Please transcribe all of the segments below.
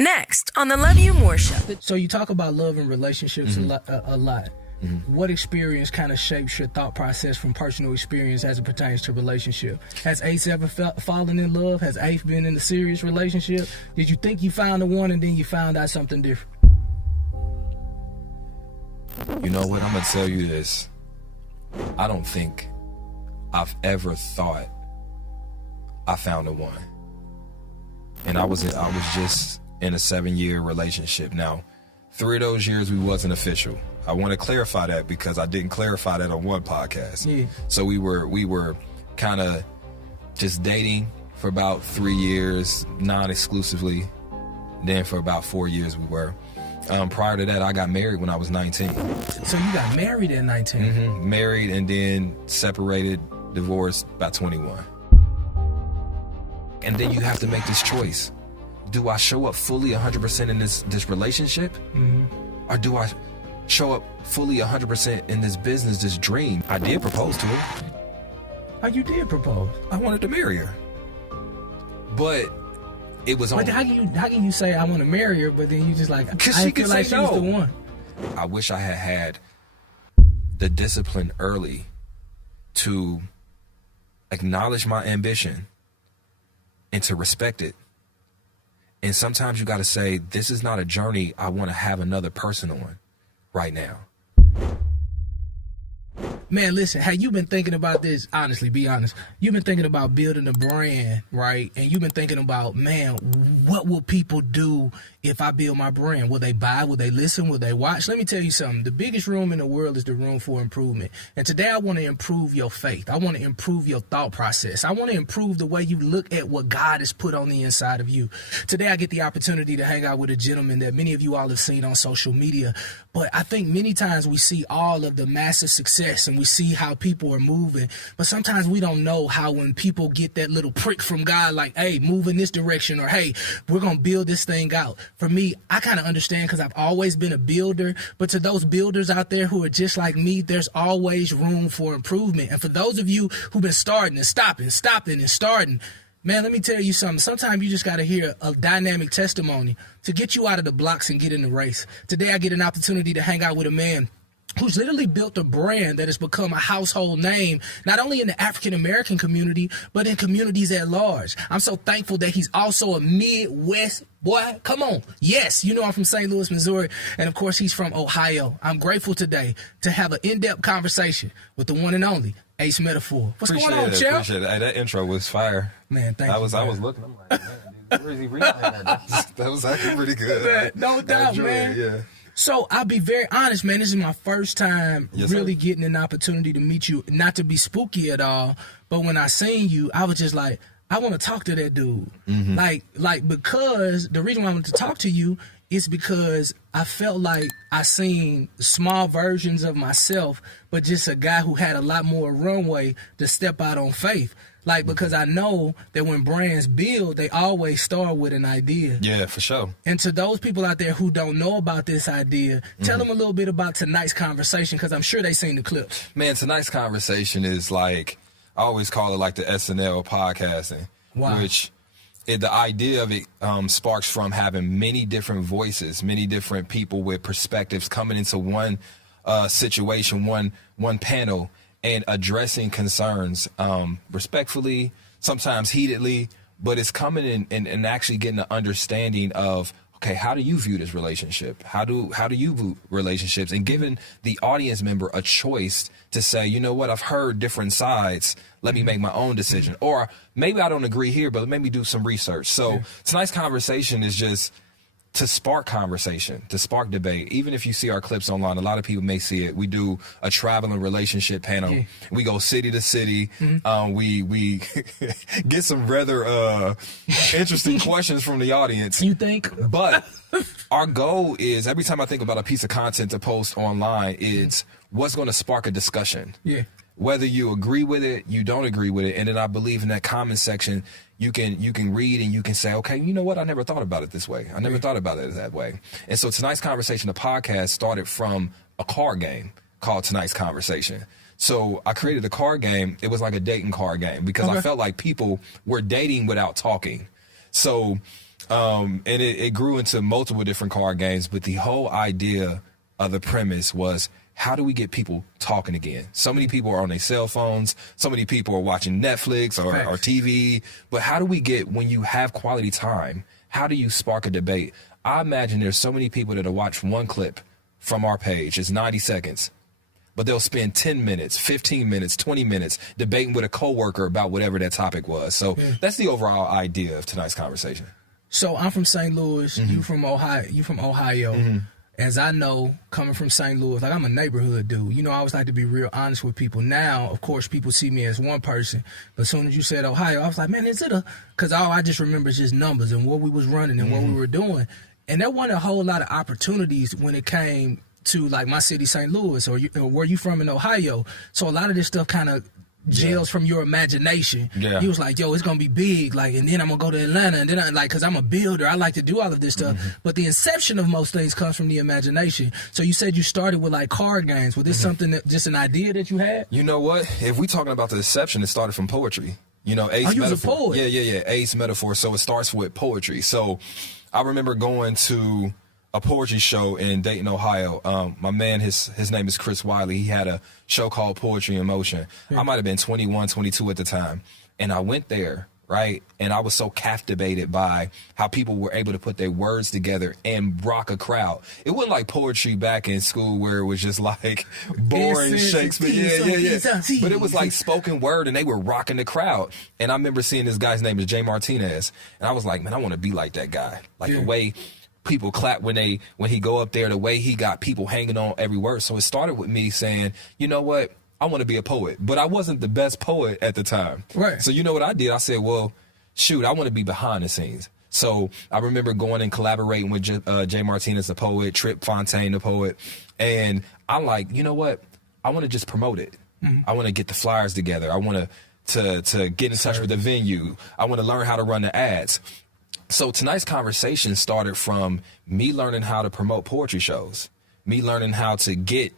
Next on the Love You More Show. So you talk about love and relationships a lot. Mm-hmm. What experience kind of shapes your thought process from personal experience as it pertains to relationship? Has Ace ever fallen in love? Has Ace been in a serious relationship? Did you think you found the one and then you found out something different? You know what? I'm gonna tell you this. I don't think I've ever thought I found the one. And I was just in a 7-year relationship. Now, 3 of those years we wasn't official. I want to clarify that because I didn't clarify that on one podcast. Yeah. So we were kind of just dating for about 3 years, non-exclusively. Then for about 4 years we were. Prior to that, I got married when I was 19. So you got married at 19? Mm-hmm. Married and then separated, divorced by 21. And then you have to make this choice. Do I show up fully 100% in this relationship? Mm-hmm. Or do I show up fully 100% in this business, this dream? I did propose to her. Oh, you did propose? I wanted to marry her. But it was on... But how can you say I want to marry her, but then you just like... Because I she feel could like say she was no. the one. I wish I had the discipline early to acknowledge my ambition and to respect it. And sometimes you got to say, this is not a journey I want to have another person on right now. Man, listen, have you been thinking about this? Honestly, be honest. You've been thinking about building a brand, right? And you've been thinking about, man, what will people do if I build my brand? Will they buy? Will they listen? Will they watch? Let me tell you something. The biggest room in the world is the room for improvement. And today I want to improve your faith. I want to improve your thought process. I want to improve the way you look at what God has put on the inside of you. Today I get the opportunity to hang out with a gentleman that many of you all have seen on social media. But I think many times we see all of the massive success and we see how people are moving. But sometimes we don't know how when people get that little prick from God, like, hey, move in this direction, or hey, we're going to build this thing out. For me, I kind of understand because I've always been a builder. But to those builders out there who are just like me, there's always room for improvement. And for those of you who've been starting and stopping and starting, man, let me tell you something. Sometimes you just got to hear a dynamic testimony to get you out of the blocks and get in the race. Today, I get an opportunity to hang out with a man who's literally built a brand that has become a household name, not only in the African-American community, but in communities at large. I'm so thankful that he's also a Midwest boy. Come on. Yes, you know I'm from St. Louis, Missouri, and of course he's from Ohio. I'm grateful today to have an in-depth conversation with the one and only Ace Metaphor. What's going on, Chef? Appreciate it. Hey, that intro was fire. Man, thank you. I was looking, I'm like, man, dude, where is he reading that? That was actually pretty good. Man, no doubt, man. Yeah. So I'll be very honest, man. This is my first time really sir. getting an opportunity to meet you. Not to be spooky at all, but when I seen you, I was just like, I want to talk to that dude. Mm-hmm. Like because the reason why I wanted to talk to you is because I felt like I seen small versions of myself, but just a guy who had a lot more runway to step out on faith. Like, because I know that when brands build, they always start with an idea. Yeah, for sure. And to those people out there who don't know about this idea, tell them a little bit about tonight's conversation, because I'm sure they seen the clips. Man, tonight's conversation is like, I always call it like the SNL podcasting. Wow. Which the idea of it sparks from having many different voices, many different people with perspectives coming into one situation, one panel, and addressing concerns respectfully, sometimes heatedly, but it's coming in and actually getting an understanding of, okay, how do you view this relationship? How do you view relationships? And giving the audience member a choice to say, you know what, I've heard different sides. Let me make my own decision. Or maybe I don't agree here, but let me do some research. So tonight's conversation is just to spark conversation, to spark debate. Even if you see our clips online, a lot of people may see it. We do a travel and relationship panel. Yeah. We go city to city. We get some rather interesting questions from the audience. You think? But our goal is, every time I think about a piece of content to post online, it's what's going to spark a discussion. Yeah. Whether you agree with it, you don't agree with it. And then I believe in that comment section, you can read and you can say, okay, you know what? I never thought about it this way. I never thought about it that way. And so tonight's conversation, the podcast, started from a card game called Tonight's Conversation. So I created a card game. It was like a dating card game because I felt like people were dating without talking. So And it grew into multiple different card games, but the whole idea of the premise was, how do we get people talking again? So many people are on their cell phones. So many people are watching Netflix or TV. But how do we get, when you have quality time, how do you spark a debate? I imagine there's so many people that'll watch one clip from our page. It's 90 seconds. But they'll spend 10 minutes, 15 minutes, 20 minutes debating with a coworker about whatever that topic was. So that's the overall idea of tonight's conversation. So I'm from St. Louis. You from Ohio. You from Ohio. As I know, coming from St. Louis, like I'm a neighborhood dude. You know, I always like to be real honest with people. Now, of course, people see me as one person. But as soon as you said Ohio, I was like, man, is it a... Because all I just remember is just numbers and what we was running and what we were doing. And there wasn't a whole lot of opportunities when it came to, like, my city, St. Louis, or where you from in Ohio. So a lot of this stuff kind of gels from your imagination. He was like, yo, it's gonna be big, like, and then I'm gonna go to Atlanta, and then I, like, because I'm a builder, I like to do all of this stuff. But the inception of most things comes from the imagination. So you said you started with like card games. Was this something that, just an idea that you had? You know what? If we talking about the inception, it started from poetry. You know, Ace you was Metaphor. a poet. Yeah. Ace Metaphor. So it starts with poetry. So I remember going to a poetry show in Dayton, Ohio. My man, his name is Chris Wiley. He had a show called Poetry in Motion. I might have been 21, 22 at the time. And I went there, right? And I was so captivated by how people were able to put their words together and rock a crowd. It wasn't like poetry back in school where it was just like boring Shakespeare. Yeah. But it was like spoken word, and they were rocking the crowd. And I remember seeing this guy's name is Jay Martinez. And I was like, man, I want to be like that guy. Like the way people clap when he go up there, the way he got people hanging on every word. So it started with me saying, you know what? I want to be a poet, but I wasn't the best poet at the time. Right. So you know what I did? I said, well, shoot, I want to be behind the scenes. So I remember going and collaborating with Jay Martinez, the poet, Trip Fontaine, the poet. And I'm like, you know what? I want to just promote it. I want to get the flyers together. I want to get in touch with the venue. I want to learn how to run the ads. So tonight's conversation started from me learning how to promote poetry shows, me learning how to get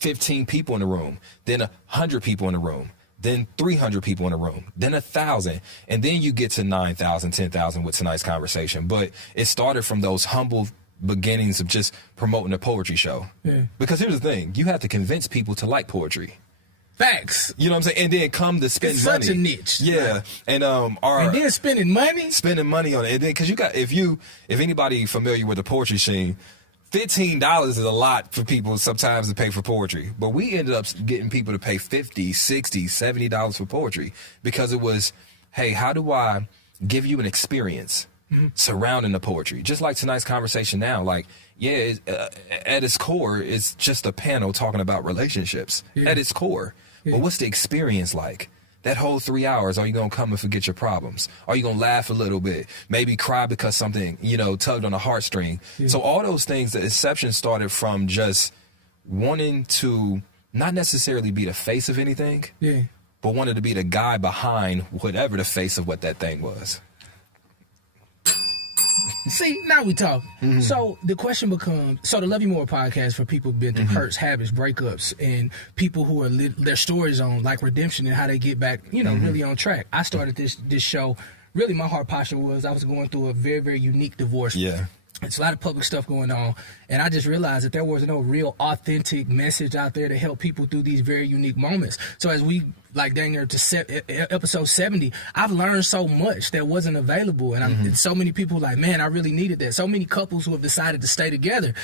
15 people in the room, then 100 people in the room, then 300 people in the room, then 1,000, and then you get to 9,000, 10,000 with tonight's conversation. But it started from those humble beginnings of just promoting a poetry show. Because here's the thing, you have to convince people to like poetry. Facts. You know what I'm saying? And then come to spend money. Such a niche. Yeah. And and then spending money? Spending money on it. And then, because you got, if anybody familiar with the poetry scene, $15 is a lot for people sometimes to pay for poetry. But we ended up getting people to pay $50, $60, $70 for poetry, because it was, hey, how do I give you an experience surrounding the poetry? Just like tonight's conversation now, like, at its core, it's just a panel talking about relationships at its core. But what's the experience like? That whole 3 hours, are you going to come and forget your problems? Are you going to laugh a little bit? Maybe cry because something, tugged on a heartstring. So all those things, the inception started from just wanting to not necessarily be the face of anything, but wanted to be the guy behind whatever the face of what that thing was. See, now we talk. So the question becomes, the Love You More podcast for people who've been through hurts, habits, breakups, and people who are their stories on like redemption and how they get back, really on track. I started this show. Really, my heart posture was I was going through a very, very unique divorce. It's a lot of public stuff going on, and I just realized that there was no real authentic message out there to help people through these very unique moments. So as we, like, dang near to episode 70, I've learned so much that wasn't available, and so many people like, man, I really needed that. So many couples who have decided to stay together.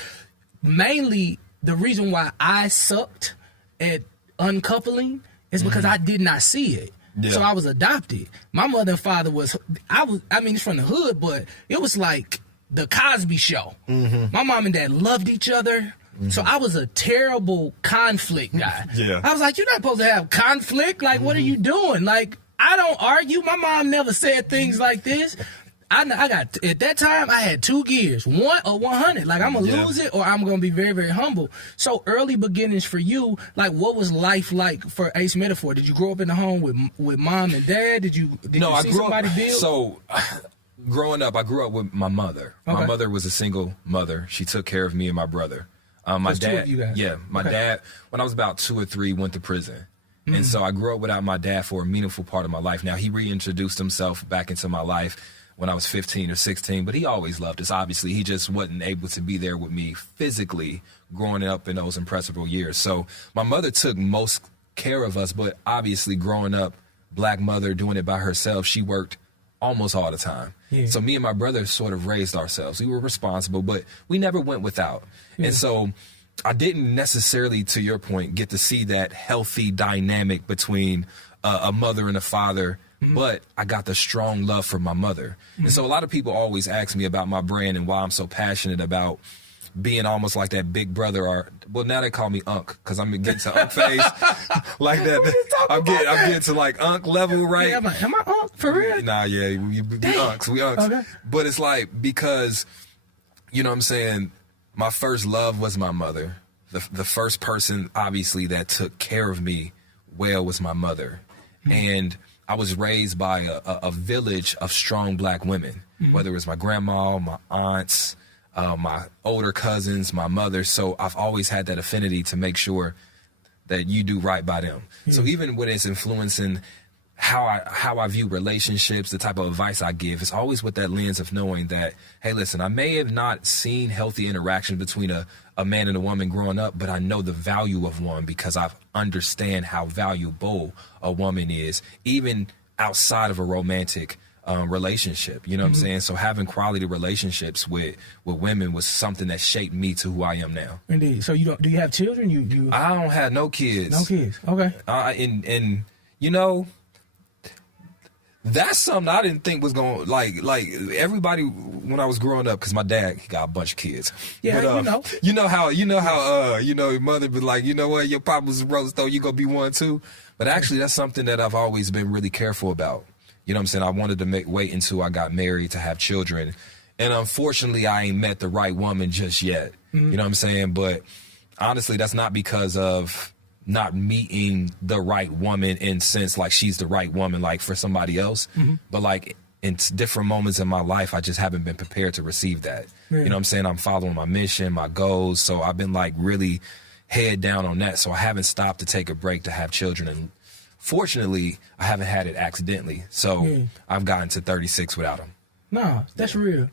Mainly, the reason why I sucked at uncoupling is because I did not see it. So I was adopted. My mother and father it's from the hood, but it was like the Cosby Show. My mom and dad loved each other. So I was a terrible conflict guy. I was like, you're not supposed to have conflict. Like, what are you doing? Like, I don't argue. My mom never said things like this. I got, at that time, I had 2 gears, 1 or 100. Like, I'm going to lose it or I'm going to be very, very humble. So early beginnings for you, like, what was life like for Ace Metaphor? Did you grow up in the home with mom and dad? Did you see somebody build? So growing up, I grew up with my mother. My mother was a single mother. She took care of me and my brother. My dad, 2 of you guys. My dad, when I was about 2 or 3, went to prison. And so I grew up without my dad for a meaningful part of my life. Now, he reintroduced himself back into my life when I was 15 or 16, but he always loved us. Obviously, he just wasn't able to be there with me physically growing up in those impressionable years. So my mother took most care of us, but obviously growing up, black mother doing it by herself, she worked almost all the time. Yeah. So me and my brother sort of raised ourselves. We were responsible, but we never went without. Yeah. And so I didn't necessarily, to your point, get to see that healthy dynamic between a mother and a father, but I got the strong love for my mother. And so a lot of people always ask me about my brand and why I'm so passionate about being almost like that big brother, or well, now they call me Unc because I'm getting to Unc phase like that. I'm getting to like Unc level, right? Yeah, am I Unc for real? Nah, yeah, we Uncs, we Uncs. Okay. But it's like, because, you know what I'm saying, my first love was my mother. The first person, obviously, that took care of me well was my mother. And I was raised by a village of strong black women, whether it was my grandma, my aunts, my older cousins, my mother. So I've always had that affinity to make sure that you do right by them. So even when it's influencing how I view relationships, the type of advice I give, it's always with that lens of knowing that, hey, listen, I may have not seen healthy interaction between a man and a woman growing up, but I know the value of one because I understand how valuable a woman is, even outside of a romantic relationship. You know what I'm saying? So having quality relationships with women was something that shaped me to who I am now. Indeed. So do you have children? I don't have no kids. No kids. Okay. And you know, that's something I didn't think was going like everybody when I was growing up, because my dad, he got a bunch of kids. Yeah, but, you know how your mother be like, you know what, your papa was a roast though, you gonna be one too. But actually, that's something that I've always been really careful about. You know what I'm saying? I wanted to wait until I got married to have children. And unfortunately, I ain't met the right woman just yet. You know what I'm saying? But honestly, that's not because of not meeting the right woman in sense like she's the right woman like for somebody else. But like in different moments in my life, I just haven't been prepared to receive that. You know what I'm saying? I'm following my mission, my goals. So I've been like really head down on that. So I haven't stopped to take a break to have children. And fortunately, I haven't had it accidentally. So I've gotten to 36 without them. No, that's real.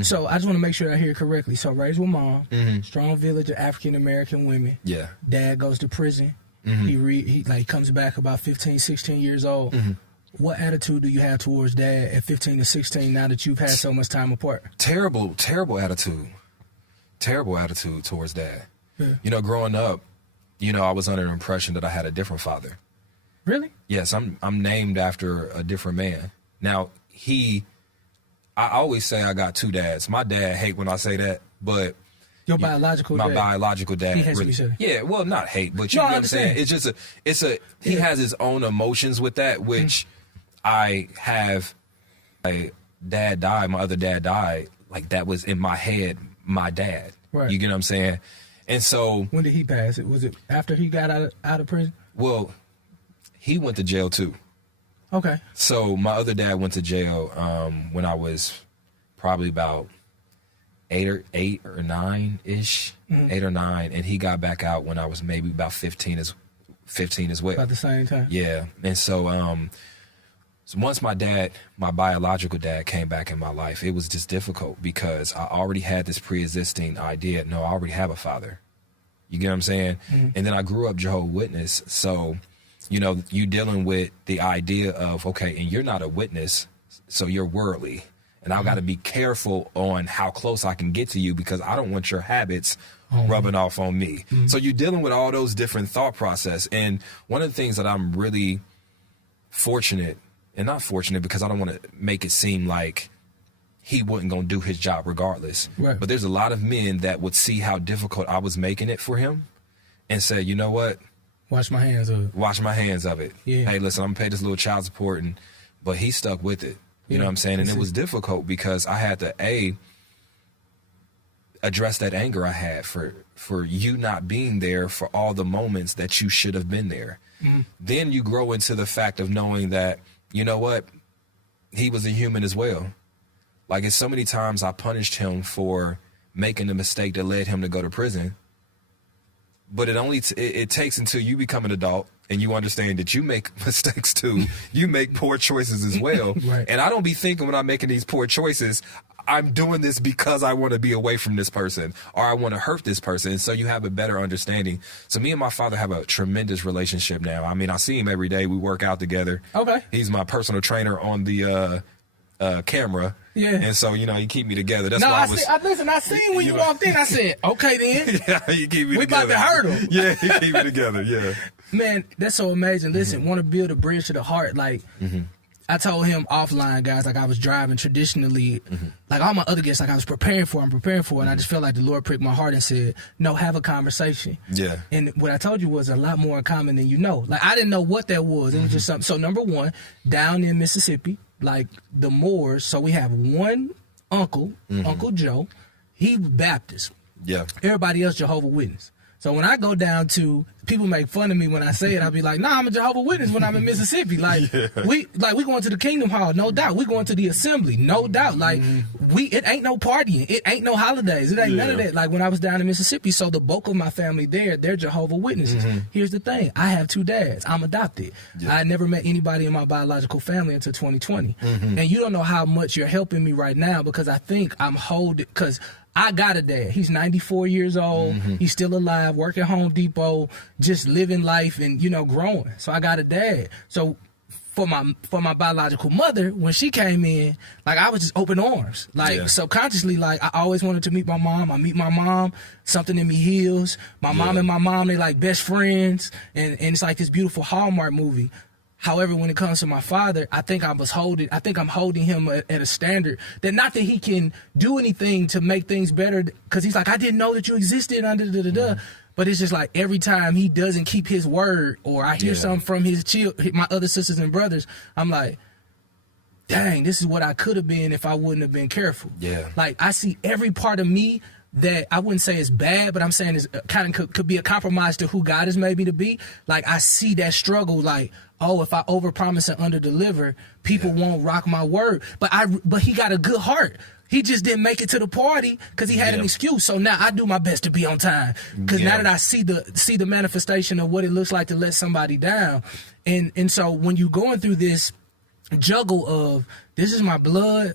So I just want to make sure I hear it correctly. So raised with mom, strong village of African-American women. Yeah. Dad goes to prison. He comes back about 15, 16 years old. What attitude do you have towards dad at 15 to 16 now that you've had so much time apart? Terrible attitude. Terrible attitude towards dad. Yeah. You know, growing up, you know, I was under the impression that I had a different father. Really? Yes, I'm named after a different man. Now, I always say I got two dads. My dad hate when I say that, but your biological dad. My biological dad. He hates what you said. Yeah, well, not hate, but you know what I'm saying? It's just he has his own emotions with that, which I have. My dad died, my other dad died, like that was in my head, my dad. Right. You get what I'm saying? And so when did he pass? Was it after he got out of prison? Well, he went to jail too. Okay. So my other dad went to jail when I was probably about eight or nine ish, 8 or 9, and he got back out when I was maybe about 15 as well. About the same time. Yeah, and so once my biological dad came back in my life, it was just difficult because I already had this pre-existing idea. No, I already have a father. You get what I'm saying? And then I grew up Jehovah's Witness, so. You know, you dealing with the idea of, okay, and you're not a witness, so you're worldly. And I've got to be careful on how close I can get to you because I don't want your habits rubbing off on me. So you're dealing with all those different thought process. And one of the things that I'm really fortunate, and not fortunate because I don't want to make it seem like he wasn't going to do his job regardless. Right. But there's a lot of men that would see how difficult I was making it for him and say, you know what? Wash my hands of it. Wash my hands of it. Yeah. Hey, listen, I'm going to pay this little child support, but he stuck with it. You know what I'm saying? And it was difficult because I had to, address that anger I had for you not being there for all the moments that you should have been there. Then you grow into the fact of knowing that, you know what? He was a human as well. Like, it's so many times I punished him for making the mistake that led him to go to prison. but it takes until you become an adult and you understand that you make mistakes too. You make poor choices as well. Right. And I don't be thinking when I'm making these poor choices, I'm doing this because I want to be away from this person or I want to hurt this person. And so you have a better understanding. So me and my father have a tremendous relationship now. I mean, I see him every day. We work out together. Okay. He's my personal trainer on the camera. Yeah. And so, you know, he keep me together. That's No, why I seen when you walked in. I said, okay then. Yeah, he keep me We together. about to hurt him. Yeah, he keep me together. Yeah. Man, that's so amazing. Listen, want to build a bridge to the heart. Like, I told him offline, guys, like I was driving traditionally, like all my other guests, like I was preparing for, and I just felt like the Lord pricked my heart and said, no, have a conversation. Yeah. And what I told you was a lot more in common than you know. Like, I didn't know what that was. It was just something. So, number one, down in Mississippi, like the Moors, so we have one uncle, Uncle Joe. He was Baptist. Yeah. Everybody else Jehovah Witness. So when I go down to, people make fun of me when I say it. I'll be like, nah, I'm a Jehovah Witness when I'm in Mississippi. Like, we going to the Kingdom Hall, no doubt. We going to the assembly, no doubt. Like, it ain't no partying. It ain't no holidays. It ain't none of that. Like, when I was down in Mississippi, so the bulk of my family there, they're Jehovah Witnesses. Here's the thing. I have two dads. I'm adopted. I never met anybody in my biological family until 2020. And you don't know how much you're helping me right now because I think I'm holding, because I got a dad. He's 94 years old. He's still alive, working Home Depot, just living life and, you know, growing. So I got a dad. So for my biological mother, when she came in, like I was just open arms. Like subconsciously, like I always wanted to meet my mom. I meet my mom, something in me heals. My mom and my mom, they like best friends. And it's like this beautiful Hallmark movie. However, when it comes to my father, I think I'm holding him at a standard that not that he can do anything to make things better, because he's like, I didn't know that you existed under but it's just like every time he doesn't keep his word or I hear something from my other sisters and brothers, I'm like, dang, this is what I could have been if I wouldn't have been careful. Yeah. Like I see every part of me that I wouldn't say is bad, but I'm saying is kind of could be a compromise to who God has made me to be. Like I see that struggle, like, oh, if I overpromise and underdeliver, people won't rock my word. But he got a good heart. He just didn't make it to the party because he had an excuse. So now I do my best to be on time. Because now that I see the manifestation of what it looks like to let somebody down, and so when you're going through this juggle of this is my blood,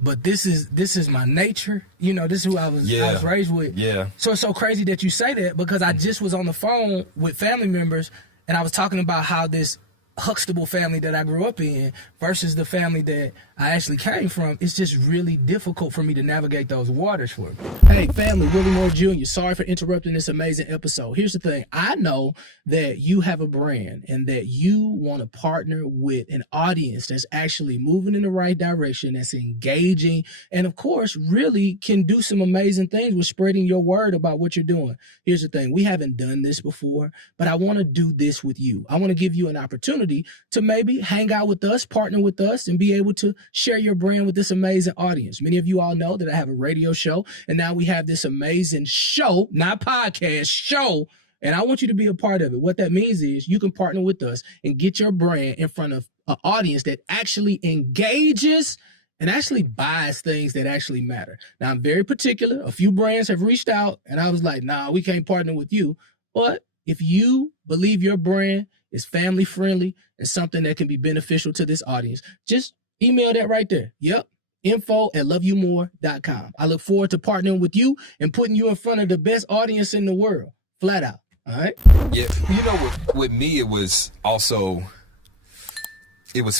but this is my nature. You know, this is who I was raised with. Yeah. So it's so crazy that you say that because I just was on the phone with family members and I was talking about how this Huxtable family that I grew up in versus the family that I actually came from, it's just really difficult for me to navigate those waters for me. Hey, family, Willie Moore Jr., sorry for interrupting this amazing episode. Here's the thing. I know that you have a brand and that you want to partner with an audience that's actually moving in the right direction, that's engaging, and of course, really can do some amazing things with spreading your word about what you're doing. Here's the thing. We haven't done this before, but I want to do this with you. I want to give you an opportunity to maybe hang out with us, partner with us, and be able to share your brand with this amazing audience. Many of you all know that I have a radio show, and now we have this amazing show, not podcast, show, and I want you to be a part of it. What that means is you can partner with us and get your brand in front of an audience that actually engages and actually buys things that actually matter. Now, I'm very particular. A few brands have reached out, and I was like, nah, we can't partner with you. But if you believe your brand is family friendly and something that can be beneficial to this audience, just email that right there. Yep. info@loveyoumore.com. I look forward to partnering with you and putting you in front of the best audience in the world. Flat out. All right. Yeah. You know, with me, it was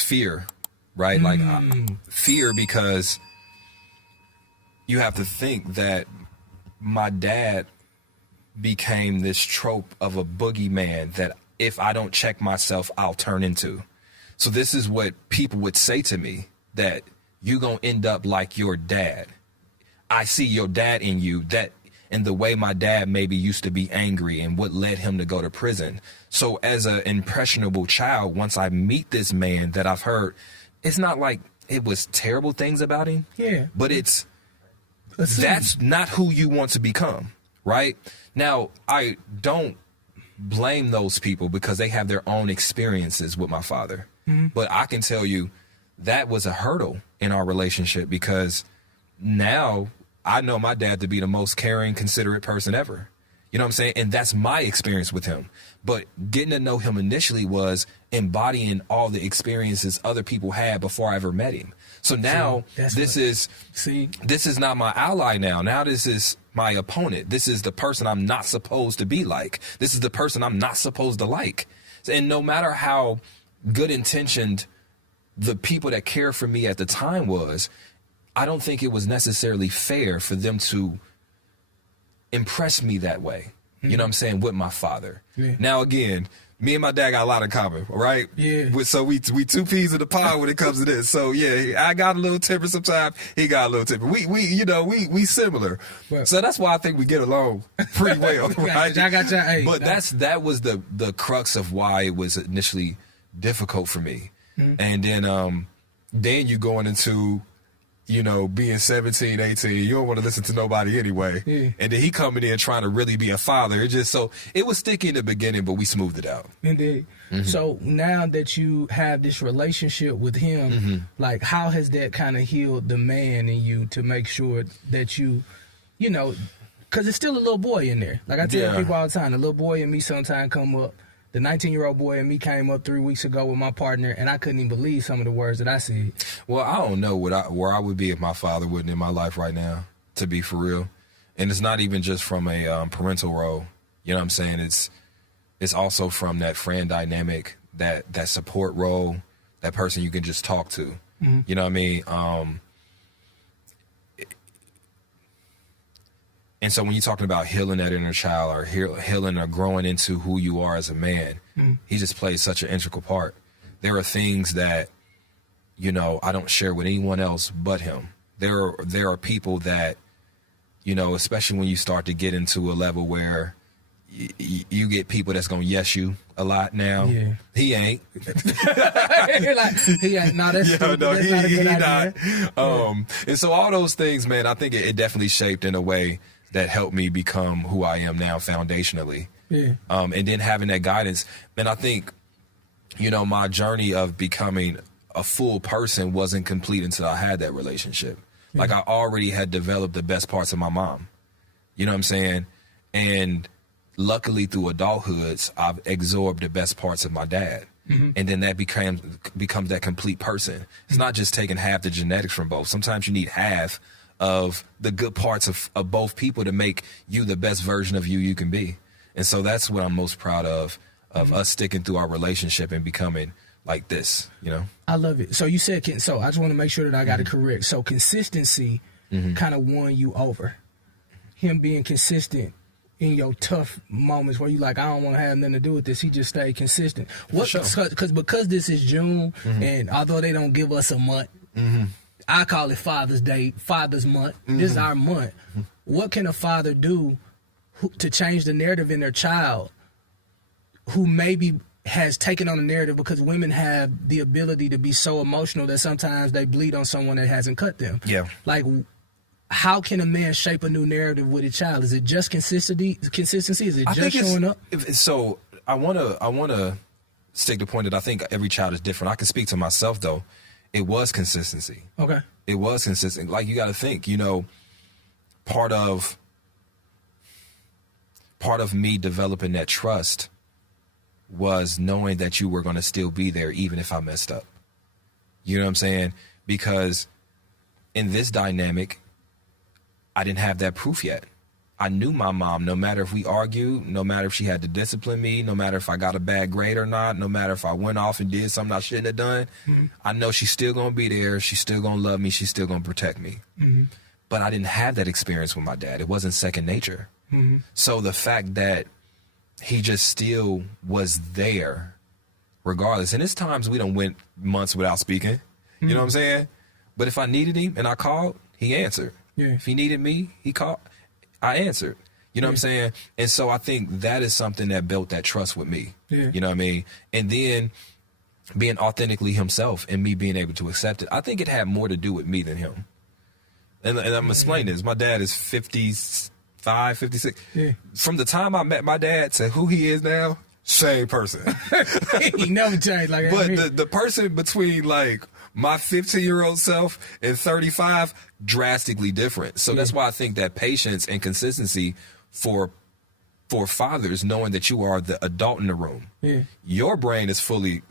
fear, right? Like fear, because you have to think that my dad became this trope of a boogeyman that if I don't check myself, I'll turn into. So this is what people would say to me, that you're going to end up like your dad. I see your dad in you, that and the way my dad maybe used to be angry and what led him to go to prison. So as an impressionable child, once I meet this man that I've heard, it's not like it was terrible things about him. Yeah. But that's not who you want to become, right? Now, I don't blame those people because they have their own experiences with my father. But I can tell you that was a hurdle in our relationship because now I know my dad to be the most caring, considerate person ever. You know what I'm saying? And that's my experience with him. But getting to know him initially was embodying all the experiences other people had before I ever met him. So now this is not my ally now. Now this is my opponent. This is the person I'm not supposed to be like. This is the person I'm not supposed to like. And no matter how good intentioned the people that cared for me at the time was, I don't think it was necessarily fair for them to impress me that way. You know what I'm saying? With my father. Yeah. Now, again, me and my dad got a lot in common, right? Yeah. So we two peas in the pod when it comes to this. So yeah, I got a little temper sometimes. He got a little temper. We similar. Well, so that's why I think we get along pretty well, right? But that was the crux of why it was initially difficult for me. And then you going into, being 17, 18, you don't want to listen to nobody anyway. Yeah. And then he coming in trying to really be a father. It was sticky in the beginning, but we smoothed it out. Indeed. So now that you have this relationship with him, like how has that kind of healed the man in you to make sure that you because it's still a little boy in there. Like I tell people all the time, the little boy in me sometimes come up. The 19-year-old boy in me came up 3 weeks ago with my partner, and I couldn't even believe some of the words that I said. Well, I don't know where I would be if my father wasn't in my life right now, to be for real. And it's not even just from a parental role. You know what I'm saying? It's also from that friend dynamic, that support role, that person you can just talk to. You know what I mean? And so when you're talking about healing that inner child or healing or growing into who you are as a man, he just plays such an integral part. There are things that, I don't share with anyone else but him. There are people that, especially when you start to get into a level where you get people that's going to yes you a lot now. Yeah. He ain't. He ain't. No, that's not a good idea. And so all those things, man, I think it definitely shaped in a way that helped me become who I am now foundationally. Yeah. And then having that guidance. And I think, my journey of becoming a full person wasn't complete until I had that relationship. Yeah. Like I already had developed the best parts of my mom. You know what I'm saying? And luckily through adulthoods, I've absorbed the best parts of my dad. And then that becomes that complete person. It's not just taking half the genetics from both. Sometimes you need half of the good parts of both people to make you the best version of you can be. And so that's what I'm most proud of us sticking through our relationship and becoming like this, I love it. So you said, so I just want to make sure that I got it correct. So consistency kind of won you over. Him being consistent in your tough moments where you like, I don't want to have nothing to do with this. He just stayed consistent. Because this is June, and although they don't give us a month, I call it Father's Day, Father's Month. This is our month. What can a father do to change the narrative in their child who maybe has taken on a narrative, because women have the ability to be so emotional that sometimes they bleed on someone that hasn't cut them. Yeah. Like, how can a man shape a new narrative with a child? Is it just consistency? Is it just showing up? So I want to stick the point that I think every child is different. I can speak to myself though. It was consistency. Okay. It was consistent. Like, you got to think, part of me developing that trust was knowing that you were going to still be there even if I messed up. You know what I'm saying? Because in this dynamic, I didn't have that proof yet. I knew my mom, no matter if we argued, no matter if she had to discipline me, no matter if I got a bad grade or not, no matter if I went off and did something I shouldn't have done, I know she's still going to be there. She's still going to love me. She's still going to protect me. But I didn't have that experience with my dad. It wasn't second nature. So the fact that he just still was there regardless. And there's times we done went months without speaking. You know what I'm saying? But if I needed him and I called, he answered. Yeah. If he needed me, he called. I answered. You know what I'm saying? And so I think that is something that built that trust with me. Yeah. You know what I mean? And then being authentically himself and me being able to accept it, I think it had more to do with me than him. And I'm going to explain this. My dad is 55, 56. Yeah. From the time I met my dad to who he is now, same person. He never changed. Like, but the person between like my 15-year-old self and 35, drastically different. So that's why I think that patience and consistency for for fathers, knowing that you are the adult in the room. Yeah. Your brain is fully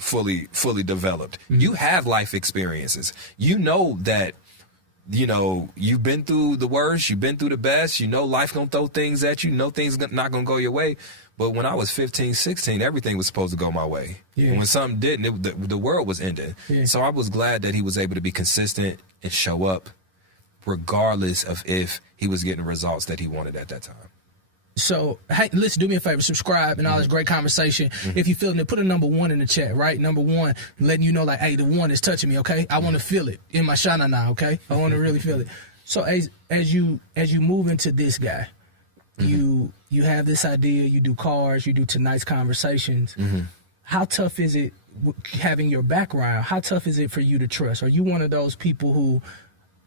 developed. You have life experiences. You know that, you've been through the worst, you've been through the best, life gonna throw things at you, things not gonna go your way. But when I was 15, 16, everything was supposed to go my way. Yeah. And when something didn't, the world was ending. Yeah. So I was glad that he was able to be consistent and show up regardless of if he was getting results that he wanted at that time. So, hey, listen, do me a favor, subscribe and all this great conversation. If you feeling it, put a number 1 in the chat, right? Number 1, letting you know, like, hey, the 1 is touching me, okay? I want to feel it in my shana now, okay? I want to really feel it. So, as you move into this guy, you have this idea, you do cars, you do tonight's conversations. How tough is it, having your background, how tough is it for you to trust? Are you one of those people who,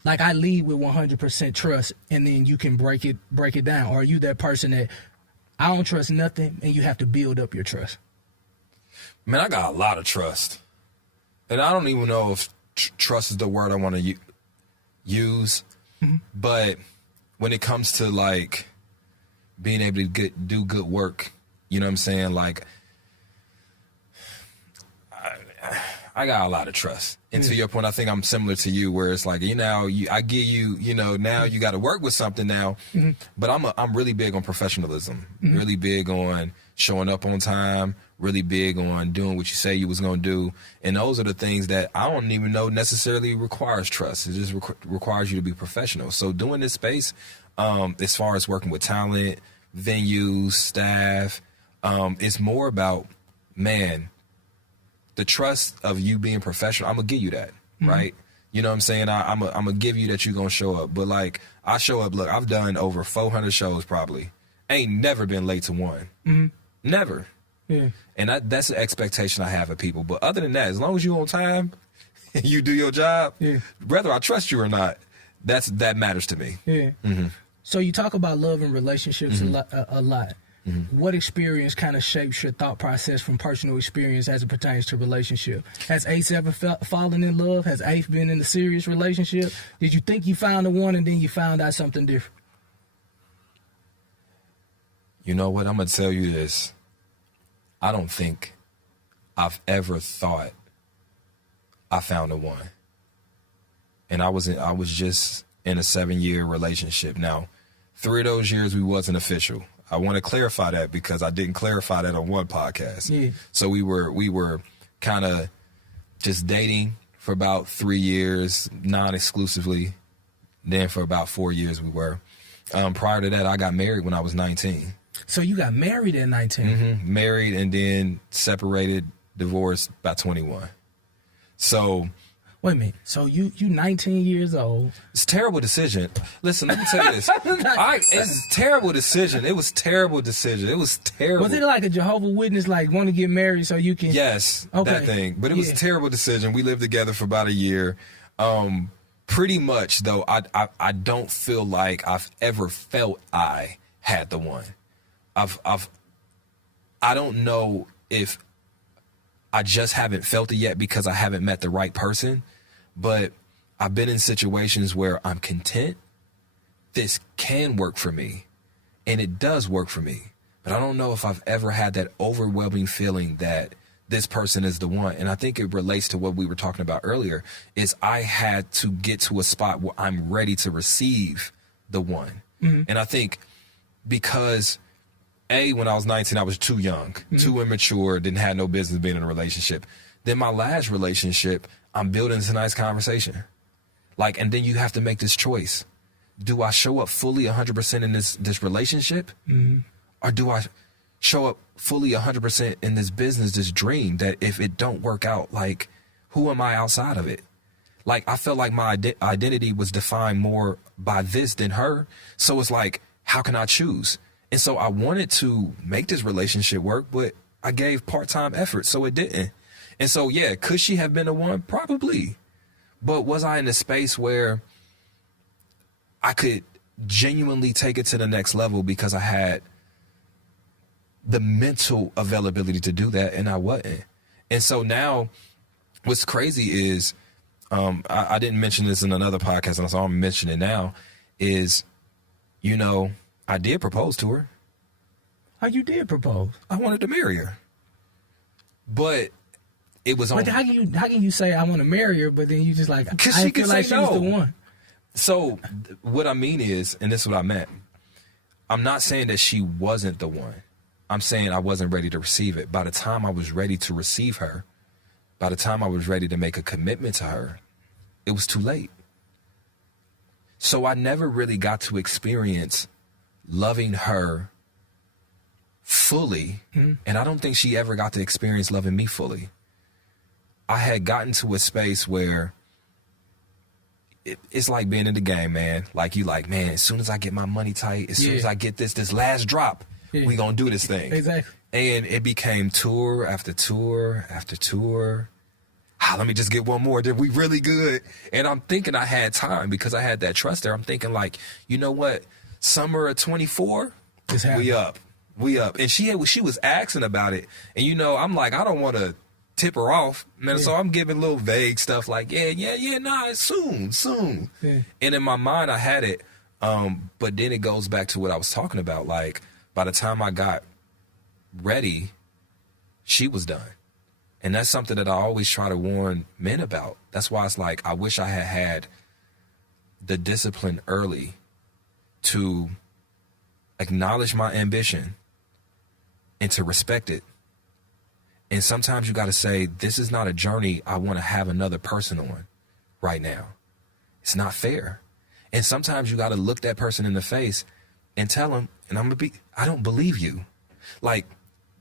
like, I lead with 100% trust, and then you can break it down? Or are you that person that I don't trust nothing, and you have to build up your trust? Man, I got a lot of trust, and I don't even know if trust is the word I want to use. But when it comes to like being able to do good work, you know what I'm saying? Like, I got a lot of trust. And to your point, I think I'm similar to you, where it's like, I give you, now you got to work with something now. But I'm really big on professionalism, really big on showing up on time, really big on doing what you say you was going to do. And those are the things that I don't even know necessarily requires trust. It just requires you to be professional. So doing this space, as far as working with talent, venues, staff, it's more about, man, the trust of you being professional. I'm going to give you that, right? You know what I'm saying? I'm going to give you that you're going to show up. But, like, I show up, look, I've done over 400 shows probably. Ain't never been late to one. Never. Yeah. And that's the expectation I have of people. But other than that, as long as you're on time and you do your job, whether I trust you or not, that matters to me. Yeah. So you talk about love and relationships a lot. What experience kind of shapes your thought process from personal experience as it pertains to relationship? Has Ace ever fallen in love? Has Ace been in a serious relationship? Did you think you found the one and then you found out something different? You know what? I'm going to tell you this. I don't think I've ever thought I found the one. And I was just in a 7-year relationship. Now, 3 of those years we wasn't official. I want to clarify that because I didn't clarify that on one podcast. Yeah. So we were kind of just dating for about 3 years, non-exclusively. Then for about 4 years we were. Prior to that, I got married when I was 19. So you got married at 19? Married and then separated, divorced by 21. So... Wait a minute. So you 19 years old. It's a terrible decision. Listen, let me tell you this. It's a terrible decision. It was a terrible decision. It was terrible. Was it like a Jehovah Witness, like want to get married so you can? Yes, that thing. But it was a terrible decision. We lived together for about a year. Pretty much, though, I don't feel like I've ever felt I had the one. I don't know if I just haven't felt it yet because I haven't met the right person, but I've been in situations where I'm content. This can work for me, and it does work for me, but I don't know if I've ever had that overwhelming feeling that this person is the one. And I think it relates to what we were talking about earlier, is I had to get to a spot where I'm ready to receive the one. And I think because... when I was 19, I was too young, too immature, didn't have no business being in a relationship. Then my last relationship, I'm building tonight's conversation. Like, and then you have to make this choice. Do I show up fully 100% in this relationship? Or do I show up fully 100% in this business, this dream, that if it don't work out, like, who am I outside of it? Like, I felt like my identity was defined more by this than her. So it's like, how can I choose? And so I wanted to make this relationship work, but I gave part-time effort, so it didn't. And so, yeah, could she have been the one? Probably. But was I in a space where I could genuinely take it to the next level because I had the mental availability to do that, and I wasn't. And so now what's crazy is, I didn't mention this in another podcast, and so I'm mentioning it now, is, I did propose to her. Oh, you did propose. I wanted to marry her. But it was on. But how can you say I want to marry her, but then you just like, because I she feel could like say she was no. the one. So what I mean is, and this is what I meant, I'm not saying that she wasn't the one. I'm saying I wasn't ready to receive it. By the time I was ready to receive her, by the time I was ready to make a commitment to her, it was too late. So I never really got to experience loving her fully, and I don't think she ever got to experience loving me fully. I had gotten to a space where it's like being in the game, man. Like you like, man, as soon as I get my money tight, as soon as I get this last drop, we gonna do this thing. Exactly. And it became tour after tour after tour. Let me just get one more. Then we really good. And I'm thinking I had time because I had that trust there. I'm thinking like, you know what? Summer of 24, we up. And she was asking about it. And you know, I'm like, I don't want to tip her off, man. So I'm giving little vague stuff like, nah, soon. Yeah. And in my mind, I had it. But then it goes back to what I was talking about. Like, by the time I got ready, she was done. And that's something that I always try to warn men about. That's why it's like, I wish I had the discipline early to acknowledge my ambition and to respect it. And sometimes you got to say, this is not a journey I want to have another person on right now. It's not fair. And sometimes you got to look that person in the face and tell them, and I don't believe you. Like,